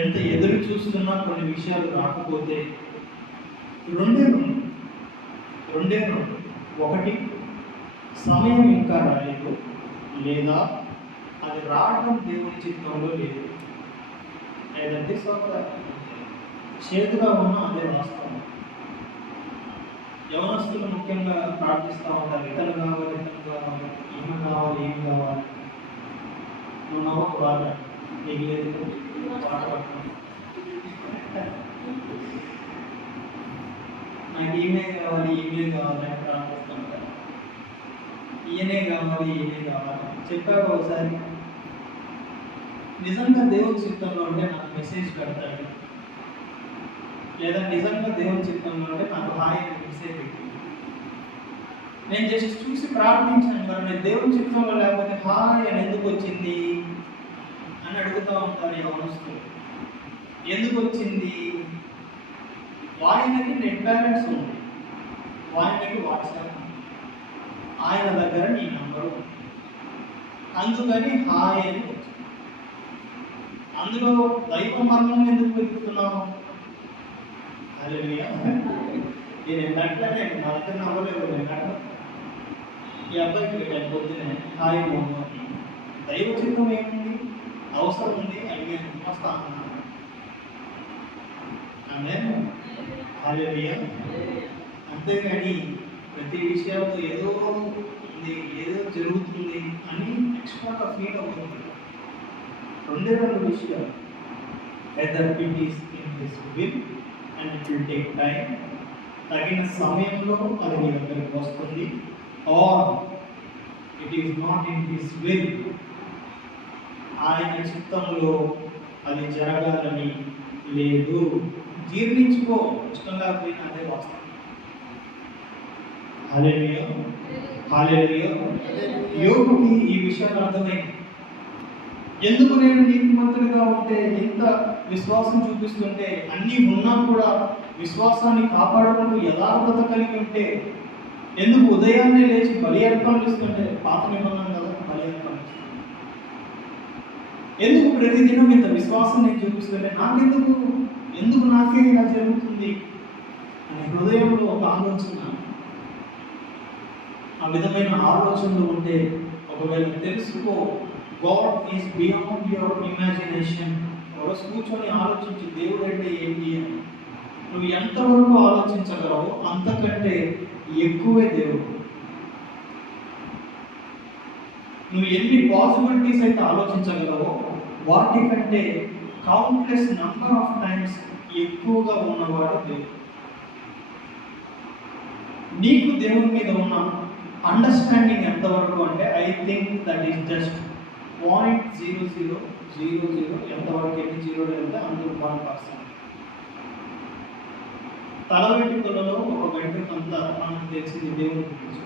ఎంత ఎదురు చూస్తున్నా కొన్ని విషయాలు రాకపోతే, రెండే రెండు. ఒకటి, సమయం ఇంకా రాలేదు, లేదా అది రావడం దేవుని చిత్తంలో లేదు. లేదంటే చేతుగా ఉన్న అదే వాస్తవం. యవనస్తులు ముఖ్యంగా ప్రార్థిస్తూ ఉంటారు, ఇతను కావాలి, ఇతను కావాలి, ఈమె కావాలి, ఏం కావాలి. నువ్వు నమ్మకు బాగా, నీకు లేదు పాట పట్టుకుని నాకు ఈమె కావాలి, ఈమె కావాలి అని ప్రార్థిస్తూ ఉంటారు. ఈయనే కావాలి, ఈయనే కావాలి చెప్పాక ఒకసారి నిజంగా దేవుని చిత్తంలో ఉంటే నాకు మెసేజ్ పెడతాడు, లేదా నిజంగా దేవుని చిత్తంలో ఉంటే నాకు హాయ్ అని మెసేజ్ పెట్టి, నేను జస్ట్ చూసి ప్రార్థించాను మరి నేను దేవుని చిత్తంలో లేకపోతే హాయ్ అని ఎందుకు వచ్చింది అని అడుగుతూ ఉంటారు యవనస్తులు. ఎందుకు వచ్చింది? ఆయనకి నెట్ బ్యాలెన్స్ ఉంది, ఆయనకి వాట్సాప్, ఆయన దగ్గర నీ నంబరు, అందుకని హాయ్ అని వచ్చింది. అందులో దైవ మర్మం ఎందుకు వెతుకుతున్నావు? హల్లెలూయా. నేను ఎన్నట్లనే నా దగ్గర నవ్వలేదు, ఎన్నట్ల ఈ అబ్బాయికి పెట్టాను పొద్దునే హాయ్ మోహన్. దైవ చిత్తం ఏముంది? అవసరం ఉంది, అడిగాను వస్తాను. హల్లెలూయా. అంతేగాని ప్రతి విషయంలో ఏదో ఉంది, ఏదో జరుగుతుంది అని ఎక్స్ట్రాగా ఫీల్ అవుతుంది. రెండు విషయాలు, whether it is in his will and it will take time, తగిన సమయంలో అది నీ దగ్గరికి వస్తుంది, or it is not in his will, ఆయన చిత్తంలో అది జరగాలని లేదు. జీర్ణించుకో, ఇష్టం లేకపోయినా అదే వాస్తవం. హల్లెలూయా, హల్లెలూయా. యోబుకి ఈ విషయాలు అర్థమైంది. ఎందుకు నేను నీతిమంతుడిగా ఉంటే, ఇంత విశ్వాసం చూపిస్తుంటే, అన్నీ ఉన్నా కూడా విశ్వాసాన్ని కాపాడుకుంటూ యథార్థత కలిగి ఉంటే, ఎందుకు ఉదయాన్నే లేచి బలి అర్పణలు ఇస్తుంటే, పాత నిబంధన కదా బలి అర్పణలు, ఎందుకు ప్రతిదినం ఇంత విశ్వాసం నేను చూపిస్తుంటే ఎందుకు నాకే ఇలా జరుగుతుంది అని హృదయంలో ఒక ఆలోచన, ఆ విధమైన ఆలోచనలు ఉంటే, ఒకవేళ తెలుసుకో, God is beyond your imagination. ఒకరోజు కూర్చొని ఆలోచించి దేవుడు అంటే ఏంటి అని నువ్వు ఎంతవరకు ఆలోచించగలవో అంతకంటే ఎక్కువే దేవుడు. నువ్వు ఎన్ని పాసిబిలిటీస్ అయితే ఆలోచించగలవో వాటికంటే కౌంట్లెస్ నంబర్ ఆఫ్ టైమ్స్ ఎక్కువగా ఉన్నవాడు దేవుడు. నీకు దేవుని మీద ఉన్న అండర్స్టాండింగ్ ఎంతవరకు అంటే I think that is just 0.0000 ఎంతవరకు ఎన్ని జీరోలు వెళ్తే అందులో 1%. తల వెంట్రుకలలో ఒక వెంట్రుక అంతా మనకు తెలిసింది దేవుని గురించి.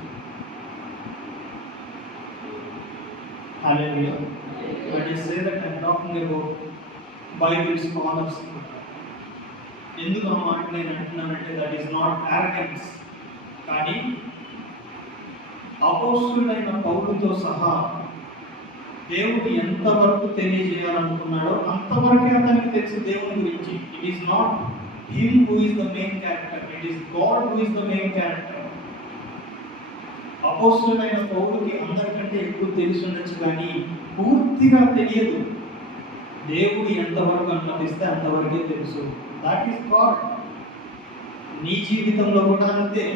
హల్లెలూయా. When I say that I'm talking about Bible scholars. ఎందుకు ఆ మాట నేను అంటున్నానంటే దట్ ఈస్ నాట్ arrogance. కానీ అపోస్తులైన పౌలుతో సహా దేవుడు ఎంతవరకు తెలియజేయాలనుకున్నాడో అంతవరకే అతనికి తెలుసు దేవుని గురించి. It is not him who is the main character, it is God who is the main character. అపోస్తులైన పౌలుకి అందరికంటే ఎక్కువ తెలిసి ఉండొచ్చు కానీ పూర్తిగా తెలియదు. దేవుడు ఎంతవరకు అనుమతిస్తే అంతవరకే తెలుసు. That is God. నీ జీవితంలో కూడా అంతే.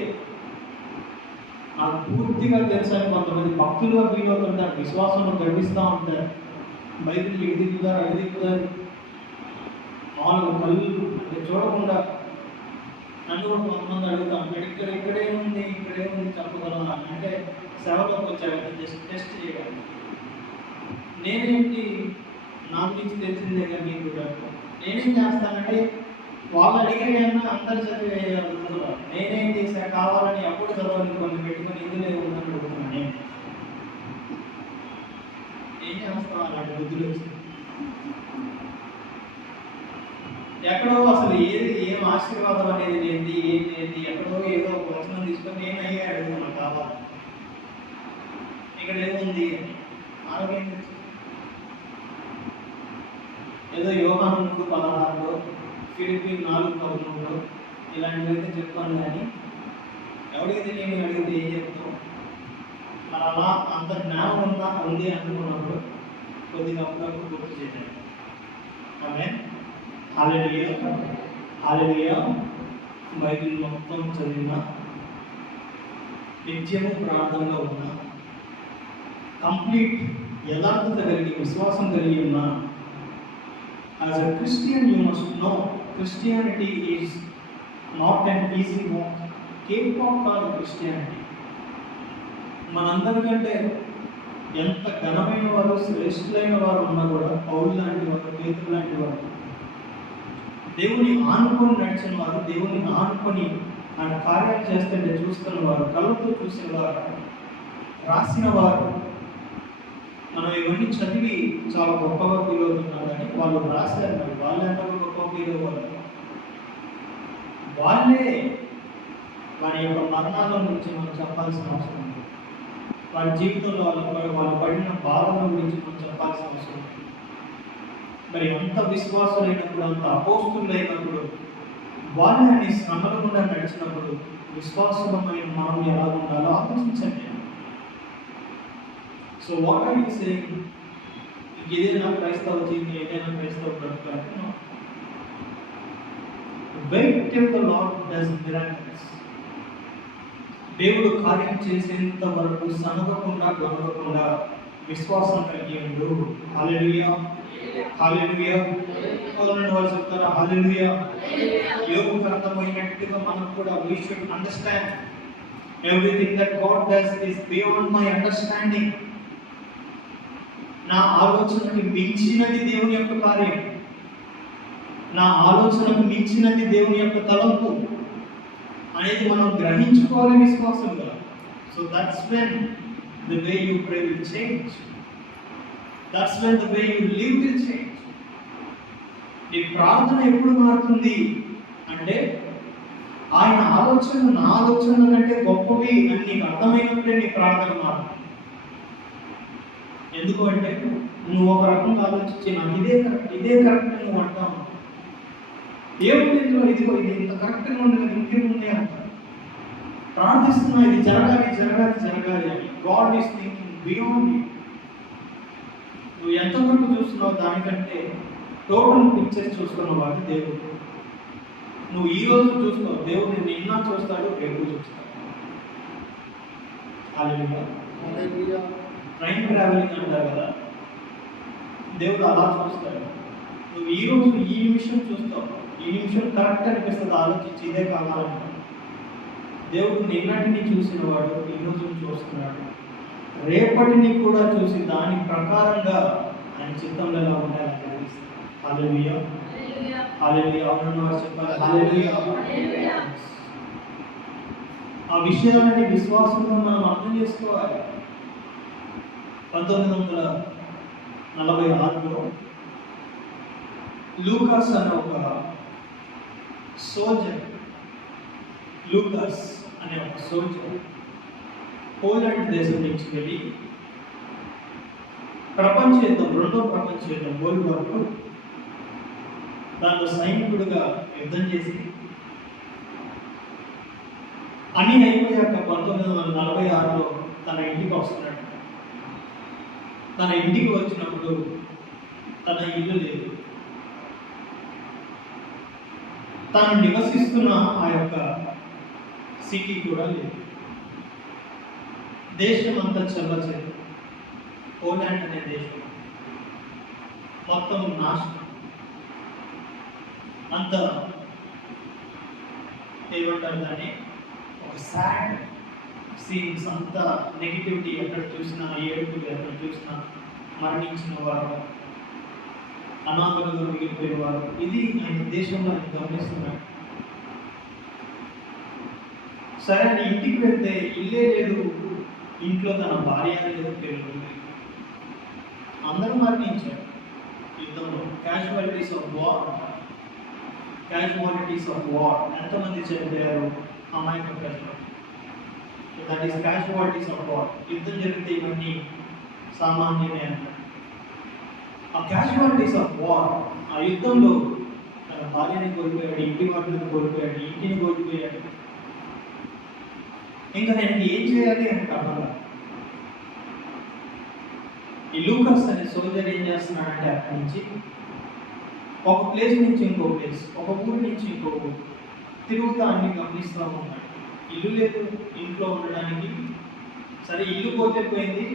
నాకు పూర్తిగా తెలుసు అని కొంతమంది భక్తులుగా ఫీల్ అవుతుంటారు, విశ్వాసంలో గర్విస్తూ ఉంటారు. బైబిల్ ఎడిదిగుతారు అడిదిగుతారు మామూలుగా కళ్ళు అంటే చూడకుండా. నన్ను కూడా కొంతమంది అడుగుతాం, ఇక్కడే ఉంది చెప్పగలరా అంటే సేవలోకి వచ్చాక జస్ట్ టెస్ట్ చేయాలి. నేనేంటి నా గురించి తెలిసిందే కానీ మీకు కూడా నేనేం చేస్తానంటే వాళ్ళు అడిగేయన్నా అందరు చదివేయాలి. నేనేం చేశా కావాలని అప్పుడు చదవని కొన్ని పెట్టుకొని ఇందులో ఉందని అడుగుతున్నాను. నేను ఏం చేస్తాను అలాంటి బుద్ధులు వచ్చి ఎక్కడో అసలు ఏం ఆశీర్వాదం అనేది ఏంటి ఎక్కడో ఏదో వచనం తీసుకొని నేను అయ్యే అడుగుతున్నాను కావాలి. ఇక్కడ ఏముంది ఆరోగ్యం ఏదో యోహాను 3:16 ఫిలిప్పీ 4:13 ఇలాంటివి అయితే చెప్తాను. కానీ ఎవరికి తెలియని అడిగితే ఏం చెప్తాం? మరి అలా అంత జ్ఞానం ఉంది అనుకున్నప్పుడు కొద్దిగా అప్పుడప్పుడు గుర్తు చేశాను. ఆమేన్. హల్లెలూయా. హల్లెలూయా. బైబిల్ మొత్తం చదివిన, నిత్యము ప్రార్థనలో ఉన్న, కంప్లీట్ యథార్థత కలిగి విశ్వాసం కలిగి ఉన్న, as a Christian you must know Christianity is not an easy walk. K-pop కాదు Christianity. మనందరికంటే ఎంత ఘనమైన వారు శ్రేష్ఠులైన వారు ఉన్నా కూడా పౌలు లాంటి వారు, పేతురు లాంటి వారు, దేవుని ఆనుకొని నడిచిన వారు, దేవుని ఆనుకొని ఆయన కార్యాలు చేస్తుంటే చూస్తున్న వారు, కళ్ళతో చూసిన వారు, రాసిన వారు. మనం ఇవన్నీ చదివి చాలా గొప్పగా ఫీల్ అవుతున్నాం కానీ వాళ్ళు రాశారు. మరి వాళ్ళు ఎంత గొప్ప ఫీల్ అవ్వాలి? వాళ్ళే వారి యొక్క మరణాల గురించి మనం చెప్పాల్సిన అవసరం ఉంది. వారి జీవితంలో వాళ్ళు పడిన బాధల గురించి మనం చెప్పాల్సిన అవసరం ఉంది. మరి అంత విశ్వాసులైనప్పుడు, అంత అపోస్తులైనప్పుడు, వాళ్ళే అన్ని శ్రమల గుండా నడిచినప్పుడు విశ్వాసమైన మనం ఎలా ఉండాలో ఆలోచించండి. So what are you saying? ఏదైనా క్రైస్తవ జీవితం, ఏదైనా క్రైస్తవ బ్రతుకు, wait till the lord does miracles. దేవుడు కార్యం చేసేంత వరకు సనగకుండా గొడవకుండా విశ్వాసం కలిగి ఉండు. హల్లెలూయా. హల్లెలూయా. మొదలైన వాళ్ళు చెప్తారా హల్లెలూయా. యోగుకు అర్థమైనట్టుగా మనం కూడా we should understand everything that God does is beyond my understanding. నా ఆలోచనకి మించినది దేవుని యొక్క కార్యం, నా ఆలోచనకు మించినది దేవుని యొక్క తలంపు అనేది మనం గ్రహించుకోవాలి విశ్వాసంగా. So that's when the way you pray will change. That's when the way you live will change. నీ ప్రార్థన ఎప్పుడు మారుతుంది అంటే ఆయన ఆలోచన నా ఆలోచన కంటే గొప్పవి అని నీకు అర్థమైనప్పుడే నీ ప్రార్థన మారుతుంది. ఎందుకు అంటే నువ్వు ఒక రకంగా ఆలోచించి నాకు ఇదే కరెక్ట్ అని నువ్వు అంటావు. ఏముంది ఇందులో, ఇది ఇంత కరెక్ట్గా ఉండదు, ఇంకేముంది అంటారు. ప్రార్థిస్తున్నా ఇది జరగాలి అని. God is thinking beyond you. నువ్వు ఎంతవరకు చూస్తున్నావు దానికంటే టోటల్ పిక్చర్ చూస్తున్న వాడు దేవుడు. నువ్వు ఈ రోజు చూస్తావు, దేవుడు నిన్న చూస్తాడు, రేపు చూస్తాడు. హల్లెలూయా. ట్రైన్ ట్రావెలింగ్ అంటారు కదా, దేవుడు అలా చూస్తాడు. నువ్వు ఈ రోజు ఈ నిమిషం చూస్తావు, ఈ నిమిషం కరెక్ట్ అనిపిస్తుంది, ఆలోచించి ఇదే కావాలంటావు. దేవుడు నిన్నటిని చూసిన వాడు ఈరోజు చూస్తున్నాడు. రేపటిని కూడా చూసి దాని ప్రకారంగా ఆయన చిత్తంలో ఎలా ఉండాలి తెలియజేస్తాడు. హల్లెలూయా, హల్లెలూయా. అవునన్నారు చెప్పాలి. హల్లెలూయా. ఆ విషయాలని విశ్వాసంగా మనం అర్థం చేసుకోవాలి. 1946లో లూకాస్ అనే ఒక సోల్జర్, పోలాండ్ దేశం నుంచి వెళ్ళి రెండో ప్రపంచ యుద్ధం వరల్డ్ వార్ II దాంట్లో సైనికుడిగా యుద్ధం చేసి అన్ని అయిపోయాక 1946లో తన ఇంటికి వస్తున్నాడు. తన ఇంటికి వచ్చినప్పుడు తన ఇల్లు లేదు. తాను నివసిస్తున్న ఆ యొక్క సిటీ కూడా లేదు. దేశం అంతా చెల్లచేదు. పోలాండ్ అనే దేశం మొత్తం నాశనం. అంత ఏమంటారు దాన్ని, ఒక సాడ్ సీన్స్, అంతా నెగిటివిటీ. ఎక్కడ చూసినా ఏడుపులు, ఎక్కడ చూసినా మరణించిన వారు, అనాథలుగా మిగిలిపోయిన వారు. ఇది ఆయన దేశంలో ఆయన గమనిస్తున్నాడు. సరే అని ఇంటికి వెళ్తే ఇల్లే లేదు, ఇంట్లో తన భార్య లేదు, పిల్లలు లేదు, అందరూ మరణించారు యుద్ధంలో. Casualties of war. ఎంతమంది చనిపోయారు? అమాయక ప్రజలు. That is casualties of war. యుద్ధం జరిగితే ఇవన్నీ సామాన్యమే అంటారు. ఆ క్యాజువాలిటీస్ ఆఫ్ వార్, ఆ యుద్ధంలో తన భార్యని కోల్పోయాడు, ఇంటి వాటిని కోల్పోయాడు, ఇంటిని కోల్పోయాడు. ఇంకా నేను ఏం చేయాలి అని కావాలా. ఈ లూకాస్ అనే సోల్జర్ ఏం చేస్తున్నాడంటే అక్కడి నుంచి ఒక ప్లేస్ నుంచి ఇంకో ప్లేస్, ఒక ఊరు నుంచి ఇంకో ఊరు తిరుగుతూ అన్ని గమనిస్తూ ఉన్నాడు. ఇల్లు లేదు ఇంట్లో ఉండడానికి. సరే ఇల్లు పోతే పోయింది,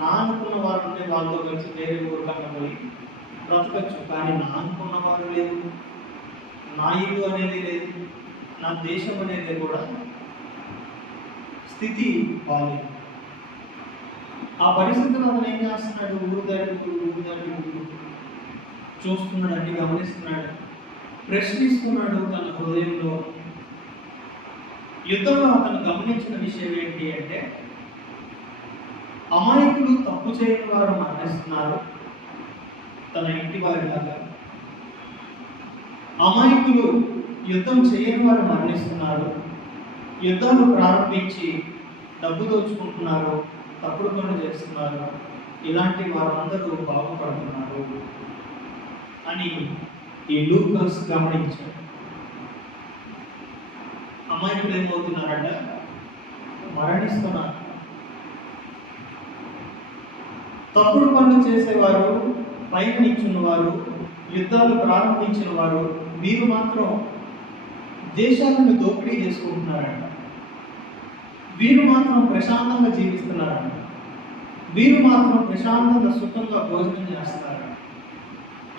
నా అనుకున్న వారు ఉంటే వాళ్ళతో కలిసి వేరే ఊరు కన్నా పోయి బ్రతకచ్చు. కానీ నా అనుకున్న వారు లేదు, నా ఇల్లు అనేది లేదు, నా దేశం అనేది కూడా స్థితి బాలేదు. ఆ పరిస్థితుల్లో అతను ఏం చేస్తున్నాడు? ఊరు దాటి చూస్తున్నాడు, అన్ని గమనిస్తున్నాడు, ప్రశ్నిస్తున్నాడు తన హృదయంలో. యుద్ధంలో అతను గమనించిన విషయం ఏంటి అంటే, అమాయకులు తప్పు చేయని వారు మరణిస్తున్నారు తన ఇంటి వారిలాగా. అమాయకులు యుద్ధం చేయని వారు మరణిస్తున్నారు, యుద్ధాలు ప్రారంభించి డబ్బు దోచుకుంటున్నారు, తప్పుడు పనులు చేస్తున్నారు, ఇలాంటి వారందరూ బాగుపడుతున్నారు అని ఈ లూకాస్ గమనించాడు. అమాయకులు ఏమవుతున్నారంట? మరణిస్తున్నారు. తప్పుడు పనులు చేసేవారు, పైన నిల్చున్న వారు, యుద్ధాలు ప్రారంభించిన వారు, వీరు మాత్రం దేశాలను దోపిడీ చేసుకుంటున్నారంట. వీరు మాత్రం ప్రశాంతంగా జీవిస్తున్నారంట. వీరు మాత్రం ప్రశాంతంగా సుఖంగా భోజనం చేస్తారంట.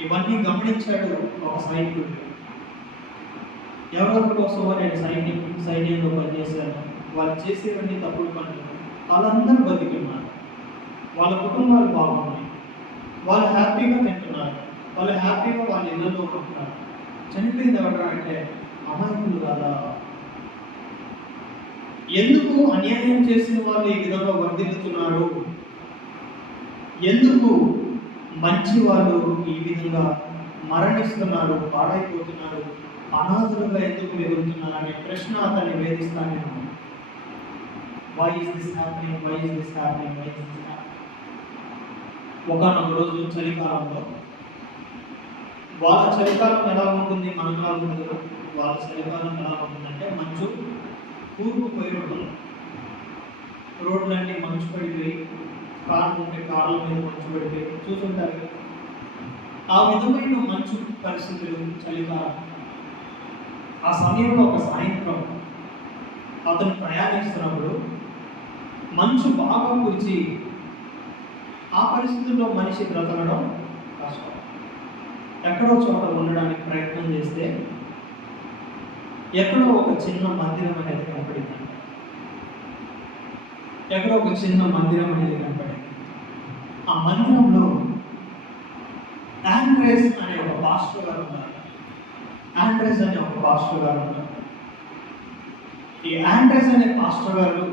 ఇవన్నీ గమనించాడు ఒక సైనికుడు. ఎవరి కోసమో నేను సైన్యంలో పనిచేశాను, వాళ్ళు చేసేవన్నీ తప్పుడు పనులు, వాళ్ళందరూ బతికున్నారు, వాళ్ళ కుటుంబాలు బాగున్నాయి, వాళ్ళు హ్యాపీగా తింటున్నారు, వాళ్ళు హ్యాపీగా వాళ్ళ ఇళ్ళలో ఉంటున్నారు. చనిపోయింది ఎవరు అంటే అమాయకులు కదా. ఎందుకు అన్యాయం చేసిన వాళ్ళు ఈ విధంగా వర్ధిల్లుతున్నారు? ఎందుకు మంచి వాళ్ళు ఈ విధంగా మరణిస్తున్నారు, పాడైపోతున్నారు, అనాథులుగా ఎందుకు మిగులుతున్నారు అనే ప్రశ్న అతన్ని వేధిస్తానే ఉంది. Why is this happening? ఒకనొక రోజు చలికాలంలో, వాళ్ళ చలికాలం ఎలా ఉంటుంది, మనలా ఉండదు. వాళ్ళ చలికాలం ఎలా ఉంటుందంటే మంచు కూరుకుపోయి ఉంటుంది, రోడ్లన్నీ మంచు పడిపోయి, కార్లు ఉంటే కార్ల మీద మంచు పడిపోయి చూసుంటారు కదా. ఆ విధమైన మంచు పరిస్థితులు చలికాలం. ఆ సమయంలో ఒక సాయంత్రం అతను ప్రయాణిస్తున్నప్పుడు మంచు బాగా కురిచి, ఆ పరిస్థితుల్లో మనిషి బ్రతకడం కష్టం. ఎక్కడో చోట ఉండడానికి ప్రయత్నం చేస్తే ఎక్కడో ఒక చిన్న మందిరం అనేది కనపడింది. ఎక్కడో ఒక చిన్న మందిరం అనేది కనపడింది. ఆ మందిరంలో ఆండ్రెస్ అనే ఒక పాస్టర్ గారు ఉన్నారు. ఆండ్రెస్ అనే ఒక పాస్టర్ గారు ఉన్నారు. ఈ ఆండ్రెస్ అనే పాస్టర్ గారు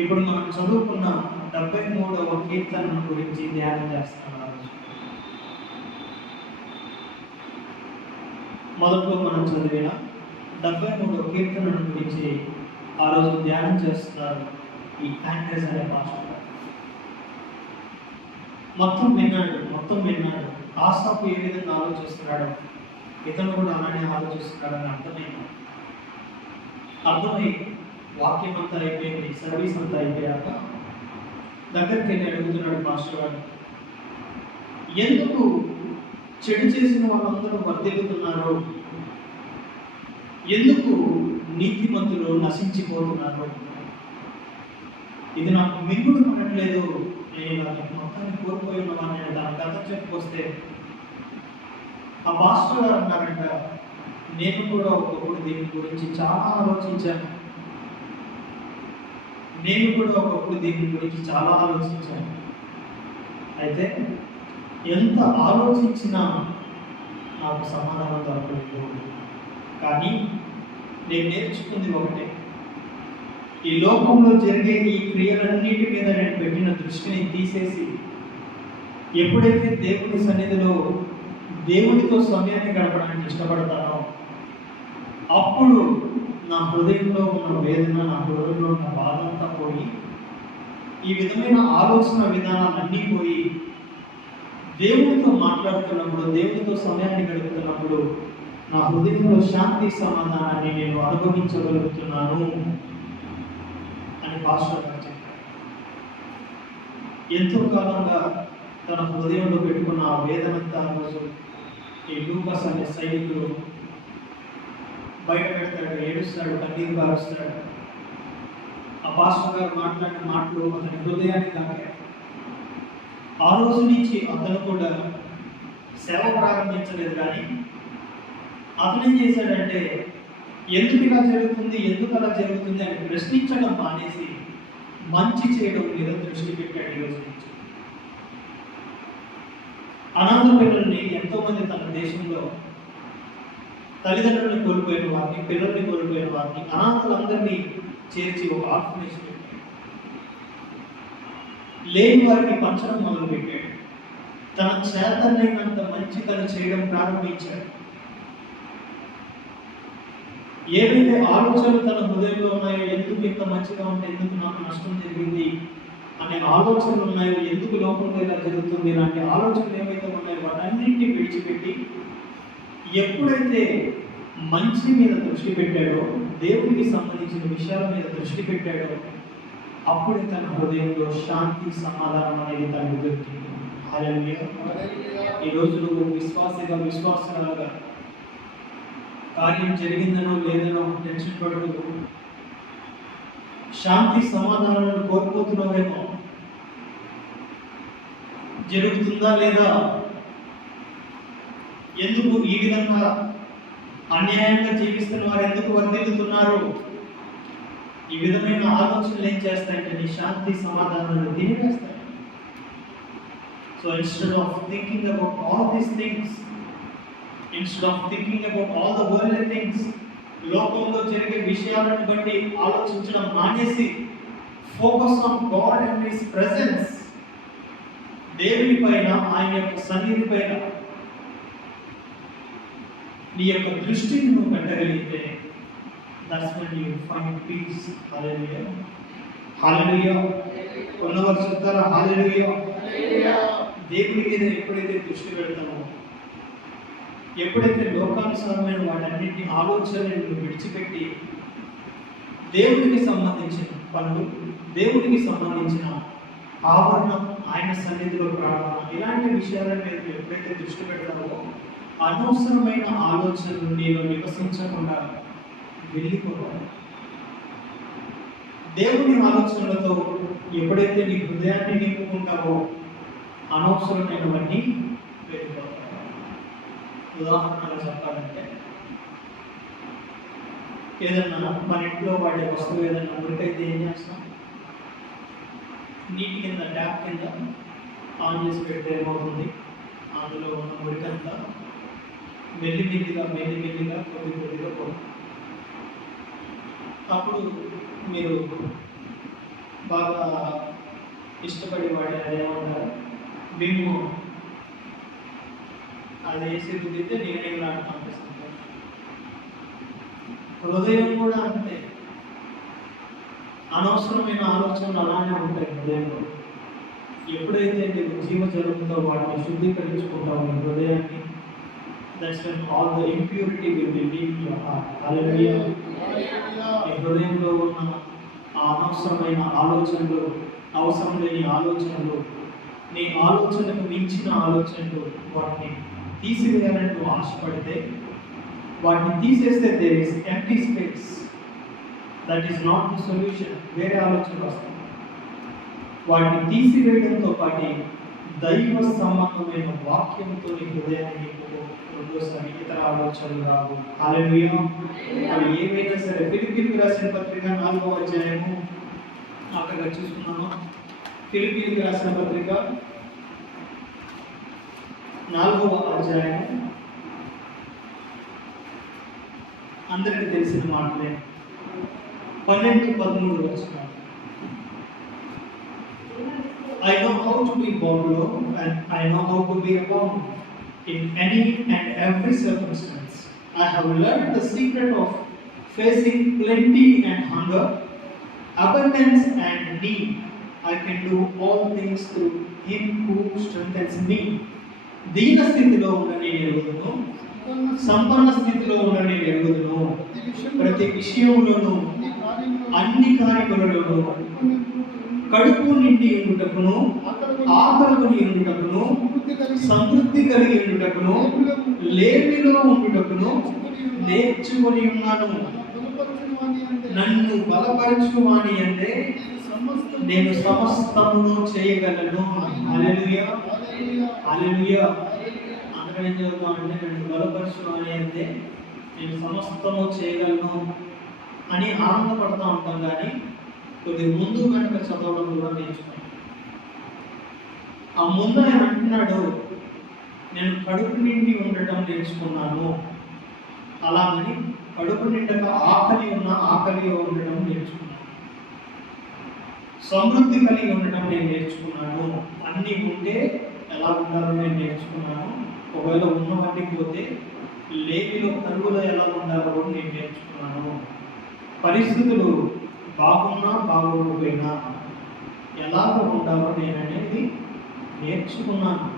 ఇప్పుడు మనం చదువుకున్న 73వ కీర్తన గురించి ధ్యానం చేస్తున్నారు. మొదట్లో మనం చదివిన 73వ కీర్తన గురించి ఆ రోజు ధ్యానం చేస్తున్నారు ఈ ఆండ్రెస్ అనే పాస్టర్ గారు. మొత్తం విన్నాడు. ఆసాపు ఏ విధంగా ఆలోచిస్తున్నాడు, ఇతను కూడా అలానే ఆలోచిస్తున్నాడని అర్థమై వాక్యం అంతా అయిపోయింది, సర్వీస్ అంతా అయిపోయాక దగ్గరికి వెళ్ళి అడుగుతున్నాడు పాస్టర్ గారు, ఎందుకు చెడు చేసిన వాళ్ళందరూ వర్ధిల్లుతున్నారు, ఎందుకు నీతిమంతులు నశించిపోతున్నారు, ఇది నాకు మింగుడు పడట్లేదు, నేను అది మొత్తాన్ని కోల్పోయి ఉన్నాను. నేను దాని కథ చెప్పుకొస్తే ఆ పాస్టర్ గారు అన్నారంట, నేను కూడా ఒకప్పుడు దీని గురించి చాలా ఆలోచించాను. అయితే ఎంత ఆలోచించినా నాకు సమాధానం దొరకలేదు. కానీ నేను నేర్చుకుంది ఒకటే, ఈ లోకంలో జరిగే ఈ క్రియలన్నిటి మీద నేను పెట్టిన దృష్టిని తీసేసి ఎప్పుడైతే దేవుని సన్నిధిలో దేవుడితో సమయాన్ని గడపడానికి ఇష్టపడతానో అప్పుడు నా హృదయంలో ఉన్న వేదన, నా హృదయంలో ఉన్న బాధ అంతా పోయి, ఈ విధమైన ఆలోచన విధానాలన్నీ పోయి, దేవుడితో మాట్లాడుతున్నప్పుడు, దేవుడితో సమయాన్ని గడుపుతున్నప్పుడు నా హృదయంలో శాంతి సమాధానాన్ని నేను అనుభవించగలుగుతున్నాను అని పాస్టర్ గారు చెప్పారు. ఎంతో కాలంగా తన హృదయంలో పెట్టుకున్న ఆ వేదనంతా రోజు ఈ లూకాస్ అనే సైనికుడు బయట పెడతాడు, ఏడుస్తాడు, కన్నీరు కారుస్తాడు. ఆ పాస్టర్ గారు మాట్లాడిన మాటలు అతని హృదయాన్ని తాకాయి. ఆ రోజు నుంచి అతను కూడా సేవ ప్రారంభించలేదు. కానీ అతను ఏం చేశాడంటే, ఎందుకు ఇలా జరుగుతుంది అని ప్రశ్నించడం మానేసి మంచి చేయడం మీద దృష్టి పెట్టాడు. ఈ రోజు నుంచి అనాథ పిల్లల్ని ఎంతోమంది తన దేశంలో తల్లిదండ్రులను కోల్పోయిన వారిని, పిల్లల్ని కోల్పోయిన వారిని, అనాథలందరినీ చేర్చి ఒక ఆర్ఫనేజ్ పెట్టాడు. లేని వారికి పంచడం మొదలుపెట్టాడు. తన చేతనైనంత మంచి తను చేయడం ప్రారంభించాడు. ఏవైతే ఆలోచనలు తన హృదయంలో ఉన్నాయో, ఎందుకు ఇంత మంచిగా ఉంటే ఎందుకు నాకు నష్టం జరిగింది అనే ఆలోచనలు ఉన్నాయో, ఎందుకు లోకంలో ఇలా జరుగుతుంది ఇలాంటి ఆలోచనలు ఏవైతే ఉన్నాయో వాటన్నింటినీ విడిచిపెట్టి ఎప్పుడైతే మంచి మీద దృష్టి పెట్టాడో, దేవుడికి సంబంధించిన విషయాల మీద దృష్టి పెట్టాడో, అప్పుడే తన హృదయంలో శాంతి సమాధానం అనేది తనకు దొరికింది. హల్లెలూయా. ఈరోజు నువ్వు విశ్వాసంగా కార్యం జరిగిందనో లేదనో టెన్షన్ పడుతూ శాంతి సమాధానాలను కోల్పోతున్నావేమో. జరుగుతుందా లేదా, ఎందుకు ఈ విధంగా అన్యాయంగా జీవిస్తున్న వారు ఎందుకు వర్ధిల్లుతున్నారు, ఈ విధమైన ఆలోచనలు ఏం చేస్తాయంటే నీ శాంతి సమాధానాలను తినివేస్తాయి. So instead of thinking about all these things, instead of thinking about all the worldly things, లోకంలో జరిగే విషయాలను బట్టి ఆలోచించడం మానేసి focus on God and his presence, దేవుని పైన, ఆయన యొక్క సన్నిధి పైన నీ యొక్క దృష్టిని నువ్వు పెట్టగలిగితే that's when you find peace. Hallelujah. Hallelujah. ఉన్నవారు చెప్తారా hallelujah. దేవుని మీద ఎప్పుడైతే దృష్టి పెడతామో, ఎప్పుడైతే లోకానుసారమైన వాటన్నింటినీ ఆలోచనలను విడిచిపెట్టి దేవునికి సంబంధించిన పనులు, దేవునికి సంబంధించిన ఆవరణం, ఆయన సన్నిధిలో ప్రార్థన, ఇలాంటి విషయాల మీద ఎప్పుడైతే దృష్టి పెడతామో అనవసరమైన ఆలోచనలు నీలో నివసించకుండా వెళ్ళిపోవాలి. దేవుని ఆలోచనలతో ఎప్పుడైతే నీ హృదయాన్ని నింపుకుంటావో అనవసరమైనవన్నీ వెళ్ళిపోతాయి. ఉదాహరణగా చెప్పాలంటే, ఏదన్నా మన ఇంట్లో వాడే వస్తువు ఏదన్నా మురికైతే ఏం చేస్తాం? నీటి కింద ట్యాప్ కింద ఆన్ చేసి పెడితే ఏమవుతుంది, అందులో ఉన్న మురికంతా మెల్లిమెల్లిగా కొద్ది కొద్దిగా పోతుంది. అప్పుడు మీరు బాగా ఇష్టపడి వాడే అదేమంటారు, బిమ్ము అది వేసి రుద్దితే నేను అనిపిస్తుంది. హృదయం కూడా అంతే, అనవసరమైన ఆలోచనలు అలానే ఉంటాయి హృదయంలో. ఎప్పుడైతే నీకు జీవజలంతో వాటిని శుద్ధీకరించుకుంటావు నీ హృదయాన్ని, that's when all the impurity will be leave your heart. Hallelujah. నీ హృదయంలో ఉన్న అనవసరమైన ఆలోచనలు, అవసరం లేని ఆలోచనలు, నీ ఆలోచనకు మించిన ఆలోచనలు, వాటిని తీసివేయాలని నువ్వు ఆశపడితే, వాటిని తీసేస్తే there is empty space. That is not the solution. వేరే ఆలోచనలు వస్తాయి. వాటిని తీసివేయడంతో పాటు దైవ సంబంధమైన వాక్యంతో నీ హృదయాన్ని నింపుకో. రెండోసారి ఇతర ఆలోచనలు రావు. హల్లెలూయా. అవి ఏవైనా సరే, ఫిలిప్పీయులకు రాసిన పత్రిక 4వ అధ్యాయము అక్కడ చూసుకున్నాము. ఫిలిప్పీయులకు రాసిన పత్రిక 4వ అధ్యాయం అందరికీ తెలిసిన మాటలే. 12-13 వచనాలు. I know how to be born low and I know how to be abound in any and every circumstance. I have learned the secret of facing plenty and hunger, abundance and need. I can do all things through Him who strengthens me. దీన స్థితిలో ఉన్న నేను ఎరుగుదును, సంపన్న స్థితిలో ఉన్న నేను ఎరుగుదును. ప్రతి విషయంలోనూ అన్ని కార్యములలోనూ కడుపు నిండి ఉండుటకును, ఆకలి ఉండుటకును, సమృద్ధి కలిగి ఉండుటకును, లేమిలో ఉండుటకును నేర్చుకొని ఉన్నాను. నన్ను బలపరచువాని అంటే నేను సమస్తమును చేయగలను. హల్లెలూయా. హల్లెలూయా. అందరం ఏం చదువుతామంటే, నన్ను బలపరచువాని అంటే నేను సమస్తము చేయగలను అని ఆనందపడతా ఉంటాం. కానీ కొద్దిగా ముందు కనుక చదవడం కూడా నేర్చుకున్నాను. ఆ ముందు ఆయన అంటున్నాడు, నేను కడుపు నిండి ఉండటం నేర్చుకున్నాను. అలాగని కడుపు నిండక ఆకలి ఉండటం నేర్చుకున్నాను. సమృద్ధి కలిగి ఉండటం నేను నేర్చుకున్నాను. అన్నీ ఉంటే ఎలా ఉండాలో నేను నేర్చుకున్నాను. ఒకవేళ ఉన్నవన్నీ పోతే లేమిలో కరువులో ఎలా ఉండాలో కూడా నేను నేర్చుకున్నాను. పరిస్థితులు బాగున్నా బాగోకపోయినా ఎలాగ ఉండాలో నేను అనేది నేర్చుకున్నాను.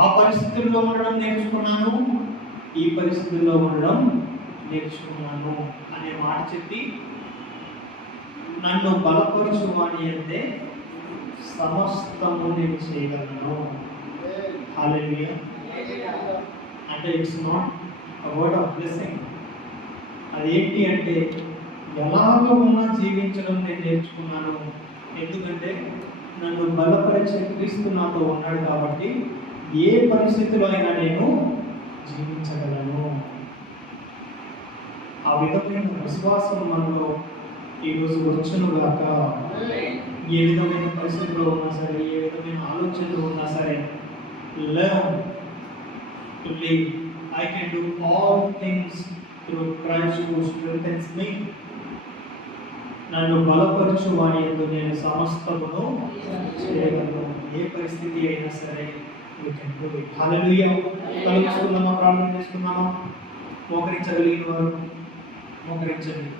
ఆ పరిస్థితుల్లో ఉండడం నేర్చుకున్నాను, ఈ పరిస్థితుల్లో ఉండడం నేర్చుకున్నాను అనే మాట చెప్పి, నన్ను బలపరచువాని అంటే సమస్తము నేను చేయగలను. హల్లెలూయా. అంటే it's not a word of blessing. అదేంటి అంటే ఎలాగ ఉన్నా జీవించడం నేను నేర్చుకున్నాను. ఎందుకంటే నన్ను బలపరిచే క్రీస్తు నాతో ఉన్నాడు కాబట్టి ఏ పరిస్థితిలో అయినా నేను జీవించగలను. ఆ విధమైన విశ్వాసం మనలో ఈరోజు వచ్చును గాక. ఏ విధమైన పరిస్థితుల్లో ఉన్నా సరే, ఏ విధమైన ఆలోచనలు ఉన్నా సరే, learn to live. I can do all things through Christ who strengthens me. నన్ను బలపరచు వాని యందు నేను సమస్తమును చేయగలను. ఏ పరిస్థితి అయినా సరే యూ కెన్ డూ ఇట్. హల్లెలూయా. కలుసుకుందామా, ప్రార్థన చేసుకుందామా? మోకరించగలిగిన వారు మోకరించండి.